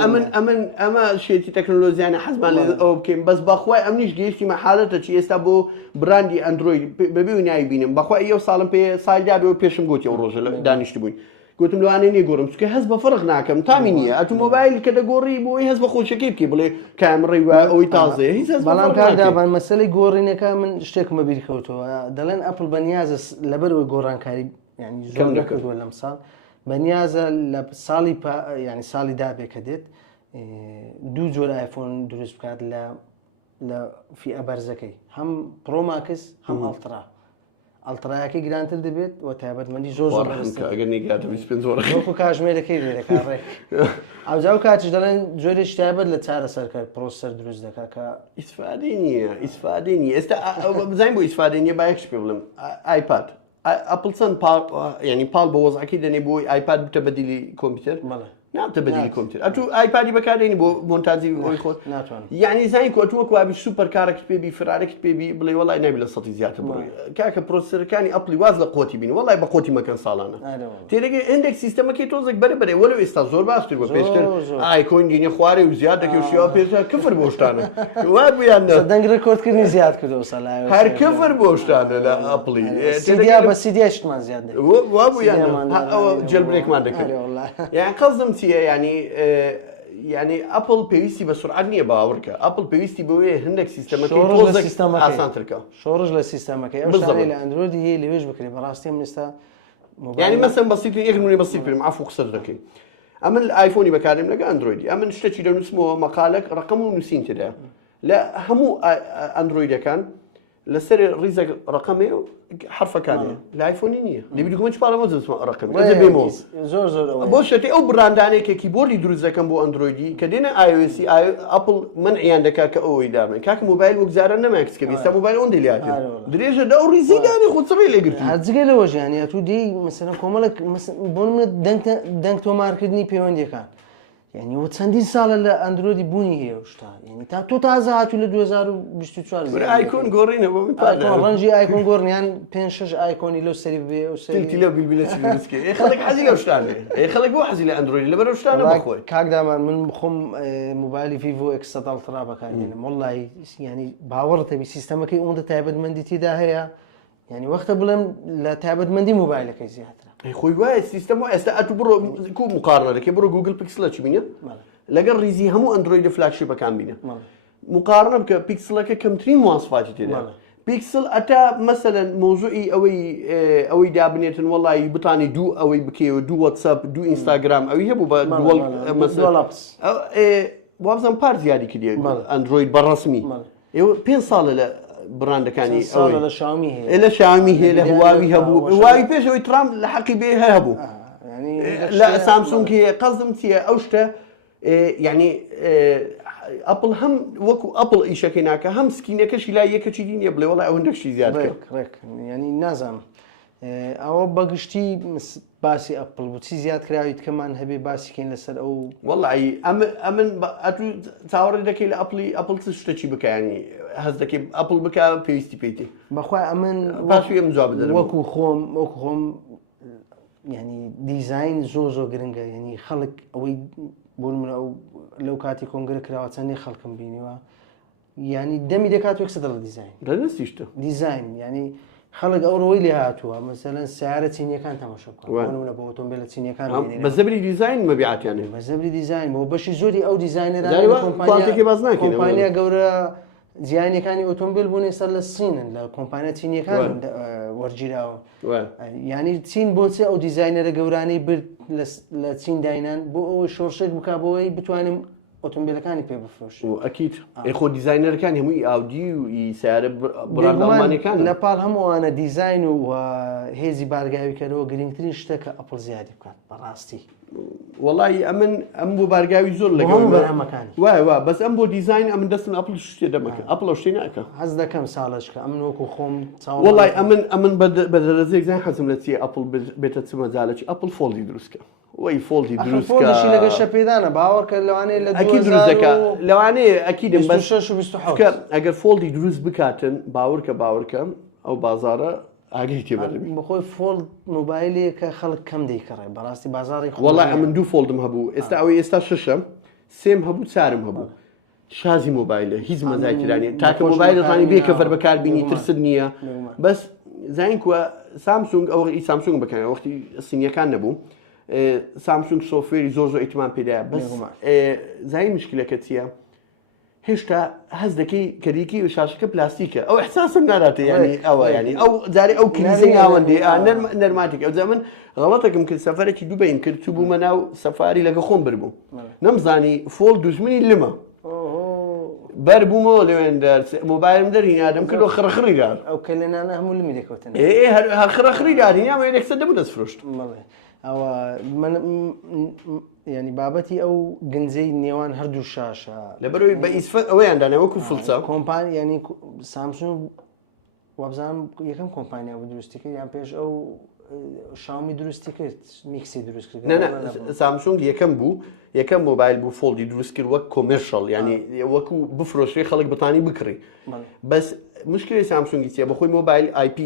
ئەمە شێتی تەکنۆلۆژیانە حەزمان لێ ئەوە بکەین بەس بەخوای ئەمنیش گەیشتیمە حالەتە چی ئێستا بۆ براندی ئەندروید بەبێ و نایی بینم بەخوای ئەو ساڵم پێ ساڵدادەوە پێشم گوتی ئەو ڕۆژە دانیشت بووین گوتم لەوانەیە نێگۆڕم چکە هەست بە فەرق ناکەم تامی نییە ئەتو مۆبایل کە دەگۆڕی بۆی هەست بە خۆشەکەی بکەی بڵێ کامڕی وە ئەوەی تازەیە هیچ بەڵام کاردابان مەسەلەی گۆڕینەکە من شتێکمە بیرکەوتەوە دەڵێن ئەپڵ بەنیازە لەبەرەوەی گۆڕانکاری يعني زۆر نەکردووە لەم ساڵ بەنیازە لە ساڵی ینی ساڵی دابێ کە دێت دوو جۆر ئایفۆن دروست بکات لە فئە بەرزەکەی هەم پرۆ ماکس هەم ئەڵترایەکەی گرانتر دەبێت و تایبەتمەندی زۆر وەکو کاژمێرەکەی بێرەکڕێک ئەوجا و کاتیش دەڵێن جۆرێکی تایبەت لە چارەسەرکە پرۆسەر دروست دەکات کە ئیسفادەی نییە ئێستا بزانین بۆ ئیسفادەی نییە با یەکش پێ بڵێم ئایپاد ئەپڵ چەند ینی پاڵ بە وەزعەکەی دەنێ بۆی ئایپاد بتە بەدیلی کۆمپیوتەر نابتە بەدیلی کۆمپیوتەر ئەتوو ئایپادی بەکاردێنی بۆ مۆنتاژی ئەوی خۆت یعنی زانی کۆتووەکو وابی سوپەر کارێکت پێبی فرارێکت پێبی بڵێ وەڵای نابی لە سەتی زیاتر بڕۆی کاکە پرۆسەرەکانی ئەپڵی واز لە قۆتی بین وەڵای بە قۆتی مەکەن ساڵانە تێلەگە هەندێک سیستەمەکەی تۆزێک بەرەبەرێ وەلو ئێستا زۆر باشتر بە پێشتر ئایکۆن دینە خوارێ و زیاد دەکەی و شێوە پێشتر کفر بۆ شتانە وا بویان دەنگ ڕێکۆردکردنی زیاد کردەوە سەلای هەر کفر بۆ شتانە لە ئەپڵی بە سیدیشتمان زیاد وا بویان ئەوە جێلبرێکمان دەکرد یان قەزم چییە ینی ئەپڵ پێویستی بە سرعات نییە باوەڕکە ئەپڵ پێویستی بەوەیە هەندێک سیستەمەکەی ئاسانترکە شۆڕژ لە سیستەمەکەی ئەو لە ئەندرۆیدی هەیە لەوێش بکرێت بەڕاستی ئێستا ینی مەسەن بەسیت یەک نمونەی بەسیت پێم ئافو قسە دەکەین ئەمن ئایفۆنی بەکارێم لەگە ئەندرۆیدی ئەمن شتێکی دەنووسمەوە مەقالەک ڕقم و نووسین تێدا لە هەموو ئەندرۆیدەکان لەسەر ڕیزێک ڕقەمێ حرفەکانێ لە ئایفۆنی نییە لێبی دوکمنت پاڵەمە ڕقم زۆر بۆ شتێ ئەو بڕاندانێکێکی بۆلی دروست دەکەم بۆ ئەندرۆیدی کە دێنە iOS ئەپڵ منعیان دەکات کە ئەوەی دامێن کاکە موبایل وەکجارە نەماکسکە ئێستا موبایل ئەوەندەی لاتێ درێژە دا ئەو ڕیزیدانی خۆچڕێ لێگرتی هەرجگە لەوە ژیانە تو دێی مەسەلەن کۆمەڵک بۆ دەنگ تۆمارکردنی پەیوەندیەکان یعنی وە چەندین ساڵە لە ئەندرۆیدی بوونی هەیە شتا یعنی تا تۆ تازە هاتوو لە 2024 ئایکۆن گۆڕینە بۆ ڕەنجی ئایکۆن گۆڕنیان 5-6 ئایکۆنی لەو سەری بێ لە بیلبیلەتی خەڵک حەزی لەو شتانێ خەڵک بۆ حەزی لە ئەندرۆیدی لەبەر ئەو شتانە بخۆی کاکدامان من بخۆم موبایلی ڤیڤۆ X100 ئەڵترا بەکارهێنم وەڵڵی ینی باوەڕتە بی سیستەمەکەی ئەوەندە تایبەتمەندی تێدا هەیە ینی وەختە بڵێم لە تایبەتمەندی موبایلەکەی زیاترە خۆی وایە سیستەم ئێستا ئەتو بڕۆ کو مقارنەکەی بڕۆ گوگل پیکسلە چی بینێت لەگەڵ ریزی هەموو ئەندرۆیدە فلاگشیپەکان بینە مقارنە بکە پیکسلەکە کەمترین مواصفاتی تێدا پیکسل ئەتا مەسەلەن مۆزوعی ئەوەی دابنێتن وەڵی بتانی دوو ئەوەی بکەوە دوو واتساپ دوو ئینستاگرام ئەوی هەبوو بە وابزان پار زیادی کردی ئەندرۆید بەڕەسمی ئێوە 5 ساڵە لە براندەکانی لە شامی هەیە لە هواوی هەبوو هواوی پێشەوەی ترام لە حەقی بێ هەبوو لە سامسونگ هەیە قەزم چییە ئەو شتە یعنی ئەپڵ هەم وەکو ئەپڵ ئیشەکەی ناکە هەم سکینەکەشی لای یەکەچی دینیە بڵێ وەڵای ئەوەندەشی زیادڕێک ینی نازانم ئەوە بەگشتی باسی ئەپڵ بچی زیاد کراویت کەمان هەبێ باسیکەین لەسەر ئەو وەڵی ئەمن چاوەڕێ دەکەی لە ئەپڵ چ شتێکی بکانی هەز دەکەی ئەپڵ بکە پێویستی پێیتی بەخوای ئەمن باشم جواب بدەن وەکو خۆم ینی دیزین زۆ گرنگە ینی خەڵک ئەوەی بۆ منە ئەو لەو کاتی کۆنگرە کراوە چەندی خەڵکم بینیوە ینی دەمی دەکات وەک سەدەڵ دیزین دەستیشتە دیزین ینی خەڵک ئەو ڕۆی لێ هاتووە مەسەلەن سیارە چینیەکان تەماشا بکەن بە ئۆتۆمبیلە چینیەکان بە زەبری دیزین مەبیعاتیانێ بە زەبری دیزین بۆ بەشی زۆری ئەو دیزینەرە کۆمپانیا گەورە جیهانیەکانی ئۆتۆمبیل بوونی سەر لە سینن لە کۆمپانیا چینیەکان وەرگیراوە ینی چین بۆچێ ئەو دیزینەرە گەورانەی برد لە چین داینان بۆ ئەوەی شۆڕشێک بک بۆەوەی بتوانیم ئۆتۆمبیلەکانی پێ بفرۆش ئەکییت خۆ دیزینەرەکان هەمووی ئاودی و سیارە بڕانەکان لە پاڵ هەمووانە دیزین و هێزی بارگاویکەرەوە گرنگترین شتە کە ئەپڵ زیادی بکات بەڕاستی وڵی ئەم بۆ بارگاوی زۆر لەگەڵمەکانی وای بەس ئەم بۆ دیزین ئەمن دەستن ئەپڵ شتێ دەمەکە ئەپڵ شتێ ناکە هەز دەکەم ساڵشکە ئەمن وەکو خۆم وڵی ئەمن بە دەرەزێک زای حەزم لە چی ئەپڵ بێتە چمەجالێکی ئەپڵ فۆڵدی دروستکە وەی فۆڵدی دروستکە لەگە شەپێدانە باوەڕکە لەوانەیە لە دروستەکە لەوانەیە ئەکیدم ئەگەر فۆڵدی دروست بکاتن باورکە ئەو بازارە ئاگەی تێبەرمی بەخۆی فۆڵ موبایلێک کە خەڵک کەم دەیکڕێ بەڕاستی بازاری وەڵی من دوو فۆڵدم هەبوو ئێستا ئەوەی ئێستا شەشەم سێم هەبوو چارم هەبوو شازی موبایلە هیچ مەزایکرانی تاکە موبایل دەتوانی بێ کەفەر بەکاربینی ترسد نییە بەس زین کووە سامسونگ ئەوەی سامسونگ بکەن وەختی سینیەکان نەبوو سامسونگ سۆفێری زۆر ئیتمان پێدایە بەس زای مشکلەکە چییە هێشتا هەز دەکەی کەریکی و شاشەکە پلاستیکە ئەو احساسم ناداتێ ینی ئەوە ینی ئەو جارێ ئەو کلیزەی ناوەندێ نەرماتێک ئەو زەمن غەڵەتێکم کرد سەفەرێکی دووبەین کرد چوو بوومە ناو سەفاری لەگە خۆم بردبوو نەمزانی فۆڵ دوژمنی لمە بەر بوومەوە لەوێن مۆبایلم دەرهینادەم کردۆ خڕخڕی دار ئەو کەلێنانە هەموو لمی دەکەوتن هەر خڕخڕی دارینیا یەکسەر دەبوو دەستفرۆشت ئەوە ینی بابەتی ئەو گنجەی نێوان هەردوو شاشە لەبەرەوەی بە ئیسفە ئەوەیان دانێ وەکو فڵچە کۆمپانی ینی سامسونگ وابزانم یەکەم کۆمپانیا بە دروستی کرد یان پێش ئەو شاومی دروستی کرد میکسی دروست کرد سامسونگ یەکەم بوو یەکەم مۆبایل بوو فۆڵدی دروست کرد وەک کۆمێرشەڵ ینی وەکو بفرۆشێ خەڵک بتانی بکڕی بەس مشکلی سامسونگی چیە بەخۆی مۆبایل IP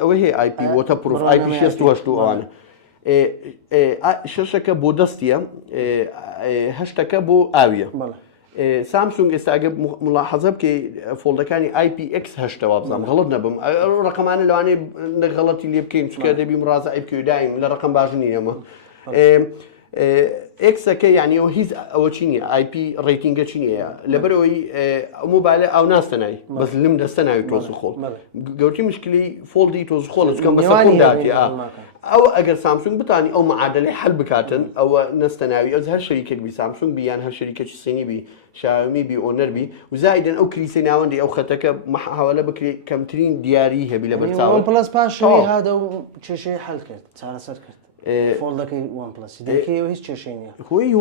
ئەوە هەیە IP وۆتە پرۆف IP 6 ئەوانە شەشەکە بۆ دەستیە هەشتەکە بۆ ئاویە سامسونگ ئێستاگە ملاحەزە بکەی فۆڵدەکانی IPX هەشتەوە بزانم غەڵت نەبم ڕقەمانە لەوانەیە غەڵەتی لێ بکەین چکە دەبی مڕازە ئایپکەدایم لە ڕقم باش نیە ئەمە ئێکسەکە یعنی ئەو هیچ ئەوە چی نیە IP ڕێتینگە چی نیە لەبەرەوەی مۆبایلە ئەو ناستە ناوی بەس لم دەستە ناوی تۆز خۆڵ گەوتی مشکلی فۆڵدی تۆز خۆڵ چکەم بەسەداتی ئەو ئەگەر سامسونگ بتانی ئەو معادلەی حل بکاتن ئەوە نستە ناوی ئەو هەر شەریکێک بی سامسونگ بیان هەر شەریکەی سینی بی شاومی بی ئۆنەر بی و زایدن ئەو کلیسەی ناوەندی ئەو خەتەکە هەواڵە بکری کەمترین دیاری هەبی لە بەرچاو پلاس پاشەوەی هادە و کێشەی حل کرد چارەسەر کرد فۆڵدەکەی وان پلاسی دەکەی هیچ کێشەی نییە خۆی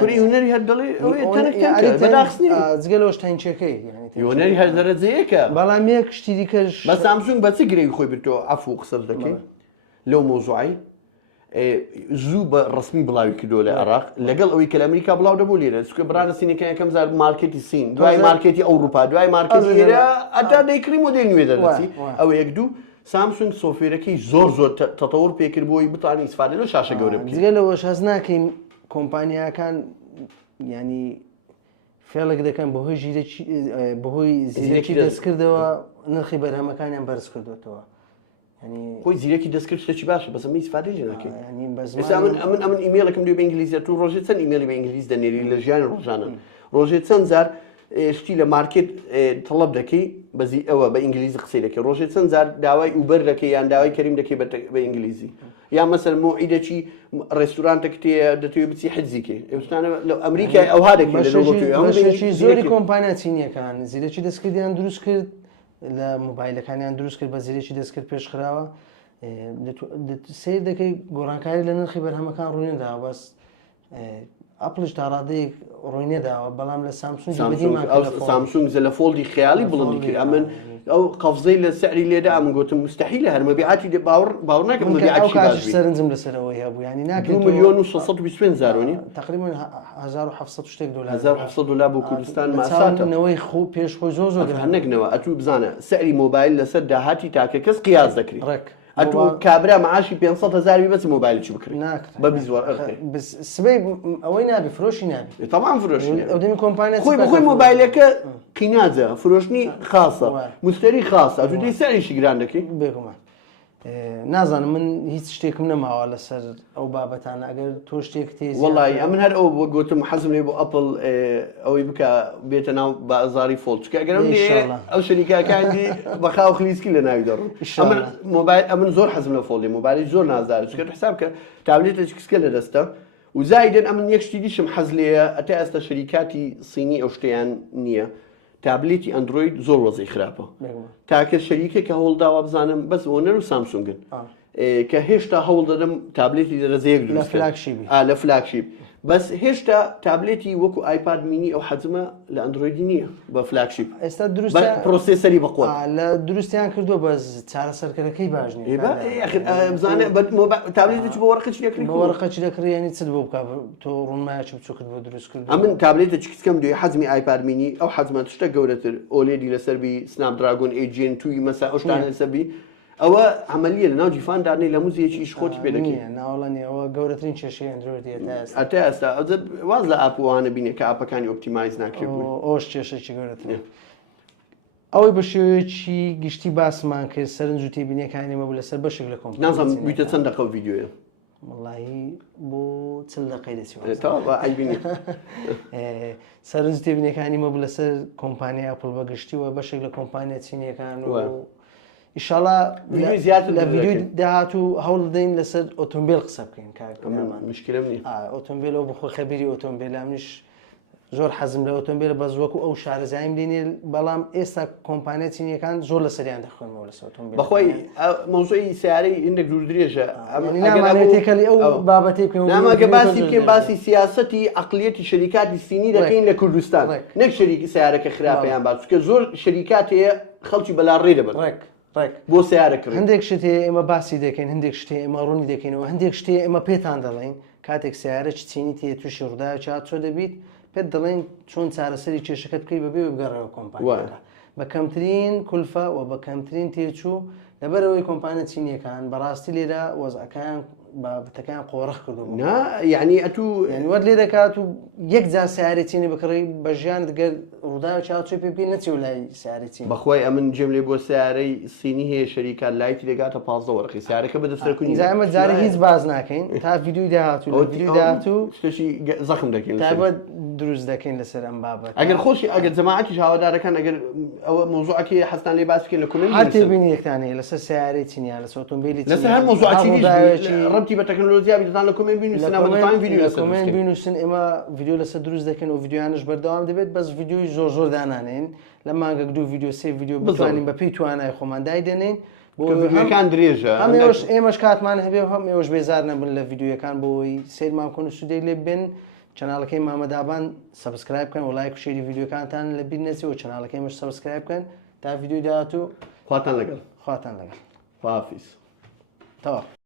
کوری هوەری هەر دەڵێ جگەلەوە شتینچەکەی هوەری هەر دەرەجەیەکە بەڵام یەک شتی دیکەش بە سامسونگ بە چی گرێی خۆی بردەوە ئەفو قسەر دەکەی لەو مۆزوعی زوو بە ڕسمی بڵاوی کردۆ لە عێراق لەگەڵ ئەوەی کە لە ئەمریکا بڵاو دەبوو لێرە چکە برانە سینەکە یەکەم زار مارکێتی سین دوای مارکێتی ئەوروپا دوای مارکێتی لێرە ئەتا دەیکڕی مۆدێل نوێ دەرەچی ئەوە یەک دوو سامسونگ سۆفێرەکەی زۆر تەتەور پێکرد بۆی بتوانانی ئیسفادە لەو شاشە گەورە بکەیت جگە لەوەش هەز ناکەین کۆمپانیاکان ینی فێڵێک دەکەن بەهۆی زیرەکی دەستکردەوە نرخی بەرهەمەکانیان بەرز کردوێتەوە خۆی زیرەکی دەستکرد شتێکی باشە بەس ئەمە ئیسفادەی ناکەین ئێستا من ئیمێلەکەم دوێ بە ئینگلیزی تو ڕۆژێ چەند ئیمێلی بە ئینگلیز دەنێری لە ژیانی ڕۆژانە ڕۆژێ چەند جار شتی لە مارکێت تەڵەب دەکەی بەزی ئەوە بە ئینگلیزی قسەی دەکەی ڕۆژێ چەند جار داوای ئوبەر دەکەی یان داوای کەریم دەکەی بە ئینگلیزی یان مەسەر مۆعیدەکی ڕێستورانتێک دەتەوێت بچی حجزیکەی ئێستانە لە ئەمریکای ئەوها دەکەی زۆری کۆمپانیا چینیەکان زیرەکی دەستکردیان دروست کرد لە مۆبایلەکانیان دروست کرد بە زیرێکی دەستکرد پێشخراوە سیر دەکەی گۆڕانکاری لە نرخی بەرهەمەکان ڕوونێداوە بەس ئەپلش تا ڕادەیەک ڕوونێداوە بەڵام لە سامسونگ لە فۆڵدی خیالی بڵندی کرد ئەمن ئەو قەفزەی لە سەعری لێدا ئەمن گوتم مستحیلە هەر مەبیعاتی باوەڕ ناکەم مەبیعاتی سەرنجم لەسەرەوەی هەبوو ینی ناکرد 2,625,000 تقریبا 1700 شتێک دلار 1700 دلار بۆ کوردستان ماساتەوەی خۆ پێش خۆی زۆر هەنەکنەوە ئەتوو بزانە سەعری مۆبایل لەسەر داهاتی تاکە کەس قیاس دەکرێت ئەتوو کابرا معاشی 500,000 بەس مۆبایلێکی بکڕی بە بیزوار سبەی ئەوەی نابی فرۆشی نابی تەمام فرۆشی ئەو دەمی کۆمپانیا خۆی بخۆی مۆبایلەکە قیناجە فرۆشتنی خاصە مشتری خاصە ئەتوو دەی سەریشی گران دەکەی بێگومان نازانم من هیچ شتێکم نەماوە لەسەر ئەو بابەتانە ئەگەر تۆ شتێک تێز وڵی من هەر ئەو گوتم حەزم لێ بۆ ئەپڵ ئەوەی بکە بێتە ناو بازاری فۆڵچکە ئەگەرم ئەو شەریکاکانی بەخاو خلیسکی لە ناوی دەڕۆن مۆبایل ئەمن زۆر حەزم لە فۆڵی مۆبایلی زۆر نازارە چکە حساب کە تابلێتێکی کچکە لە دەستە و زایدن ئەمن یەک شتی دیشم حەز لێیە ئەتا ئێستا شەریکاتی سینی ئەو شتیان نییە تابلێتی ئەندروید زۆر وەزەی خراپە تاکە شەریکێکە هەوڵداوە بزانم بەس ئۆنەر و سامسونگن کە هێشتا هەوڵ دەدەم تابلێتی دەرەزەیەک لە فلاگشیپ بەس هێشتا تابلێتی وەکو ئایپاد مینی ئەو حەجمە لە ئەندرویدی نییە بە فلاگشیپ ئێستا پرۆسێسەری بەقۆ لە دروستیان کردو بەس چارەسەرکەرەکەی باش نیە بزانێ تابلێتی بۆ وەرقەی دەکڕی بە وەرقەی دەکڕیانی چ بۆ بکە تۆ ڕوونمایەکی بچووکت بۆ دروست کرد ئەمن تابلێتە چکم دوێ حەزمی ئایپاد مینی ئەو حەزمە شتە گەورەتر ئۆلێدی لەسەربی سناب دراگۆن ئیجین توی مەسا ئەوشتان لەسەربی ئەوە عملیە لە ناو جیفاندارنی لە موزیەکی خۆتی پێ دەکەی ناوڵنی ئەوە گەورەترین کێشەی ئەندرویدە ئەتا ئێستا واز لە ئاپوانە بینێ کە ئاپەکانی ئۆپتیمایز ناکرێت ئەوش کێشەی گەورەترە ئەوەی بە شێوەیەکی گشتی باسمان کرد سەرنج و تێبینیەکانی مەبوو لەسەر بەشێک لە کۆمپیوتەر نازانم بیتە چەند دقە ڤیدیۆیە والله بۆ چل دقەی دەچێت تەواو عیبی سەرنج تێبینەکانی مە لەسەر کۆمپانیای ئەپڵ بەگشتیوە بەشێک لە کۆمپانیا چینیەکان ئیشاڵا لە ڤیدیۆی داهاتوو هەوڵ دەین لەسەر ئۆتۆمبیل قسە بکەین کارمان مشکلم نیە ئۆتۆمبیلەوە بخۆ خەبیری ئۆتۆمبیل منیش زۆر حەزم لە ئۆتۆمبیلە بەس وەکو ئەو شارەزایم دێنێ بەڵام ئێستا کۆمپانیا چینیەکان زۆر لە سەریان دەخۆنەوە لەسەر ئۆتۆمبیل بەخۆی مۆزوعی سیارەی هندێک دوور درێژە نامانێت تێکەڵی ئەو بابەتی بکەین نامەگە باسی بکەین باسی سیاسەتی عقلیەتی شەریکاتی سینی دەکەین لە کوردستان نەک شەریکی سیارەکە خراپەیان باس کە زۆر شەریکات هەیە خەڵکی بەلاڕێ دەبن بۆ سیارەکرد هەندێک شتێ ئێمە باسی دەکەین هەندێک شتێ ئێمە ڕوونی دەکەینەوە هەندێک شتێ ئێمە پێتان دەڵێن کاتێک سیارە چینی تێ تووشی ڕووداوی چات چۆ دەبیت پێت دەڵێن چۆن چارەسەری کێشەکەت بکەی بەبێ بگەڕێەوە کۆمپانیەکە بە کەمترین کولفە و بە کەمترین تێچوو لەبەرەوەی کۆمپانیا چینیەکان بەڕاستی لێرە وەزعەکان بابەتەکان قۆڕخ کردو یعنی ئەتوو وەر لێ دەکات و یەک جار سیارە چینی بکڕی بە ژیان دەگەر ڕووداوی چاوچێ پێ بکەی نەچی و لای سیارە چین بەخۆی ئەمن جێم لێ بۆ سیارەی سینی هەیە شەریکات لایتی دەگاتە 15 وەرقی سیارەکە بەدەستەرکوونی ئەمە جارە هیچ باز ناکەین تا ڤیدیۆی داهاتوو ڤیدیۆی داهاتوو شتێکی زەخم دەکەین تایبەت دروست دەکەین لەسەر ئەم بابەت ئەگەر خۆشی ئەگەر جەماعەتی هاوادارەکان ئەگەر ئەوە مۆزوعەکەی حەستان لێ باس بکەین لە کومنت هەر تێبینی یەکتانەیە لەسەر سیارەی چینیان لەسەر ئۆتۆمبیلی لەسەر هەر مۆزوعاتی ڕەبتی بە تەکنۆلۆژیا بیدان لە کومنت بینوسن کۆمنت بینوسن ئێمە ڤیدیۆ لەسەر دروست دەکەن و ڤیدیۆیانش بەردەوام دەبێت بەس ڤیدیۆی زۆر دانانێن لە مانگەک دوو ڤیدیۆ سێ ڤیدیۆ بتوانین بە پێی توانای خۆمان دایدێنین بۆەکان درێژە ئێمەش کاتمان هەبێ هەم ئێوەش بێزار نەبن لە ڤیدیۆیەکان بۆی سیرمان کۆن و سودەی لێ بن چەناڵەکەی مامەدابان سەبسکرایب بکەن و لایک و شێری ڤیدیۆکانتان لە بیر نەچێەوە چەناڵەکەیمەش سەبسکرایب بکەن تا ڤیدیۆی داهاتوو خواتان لەگەڵ خواتان لەگەڵ خواحافیز تەواو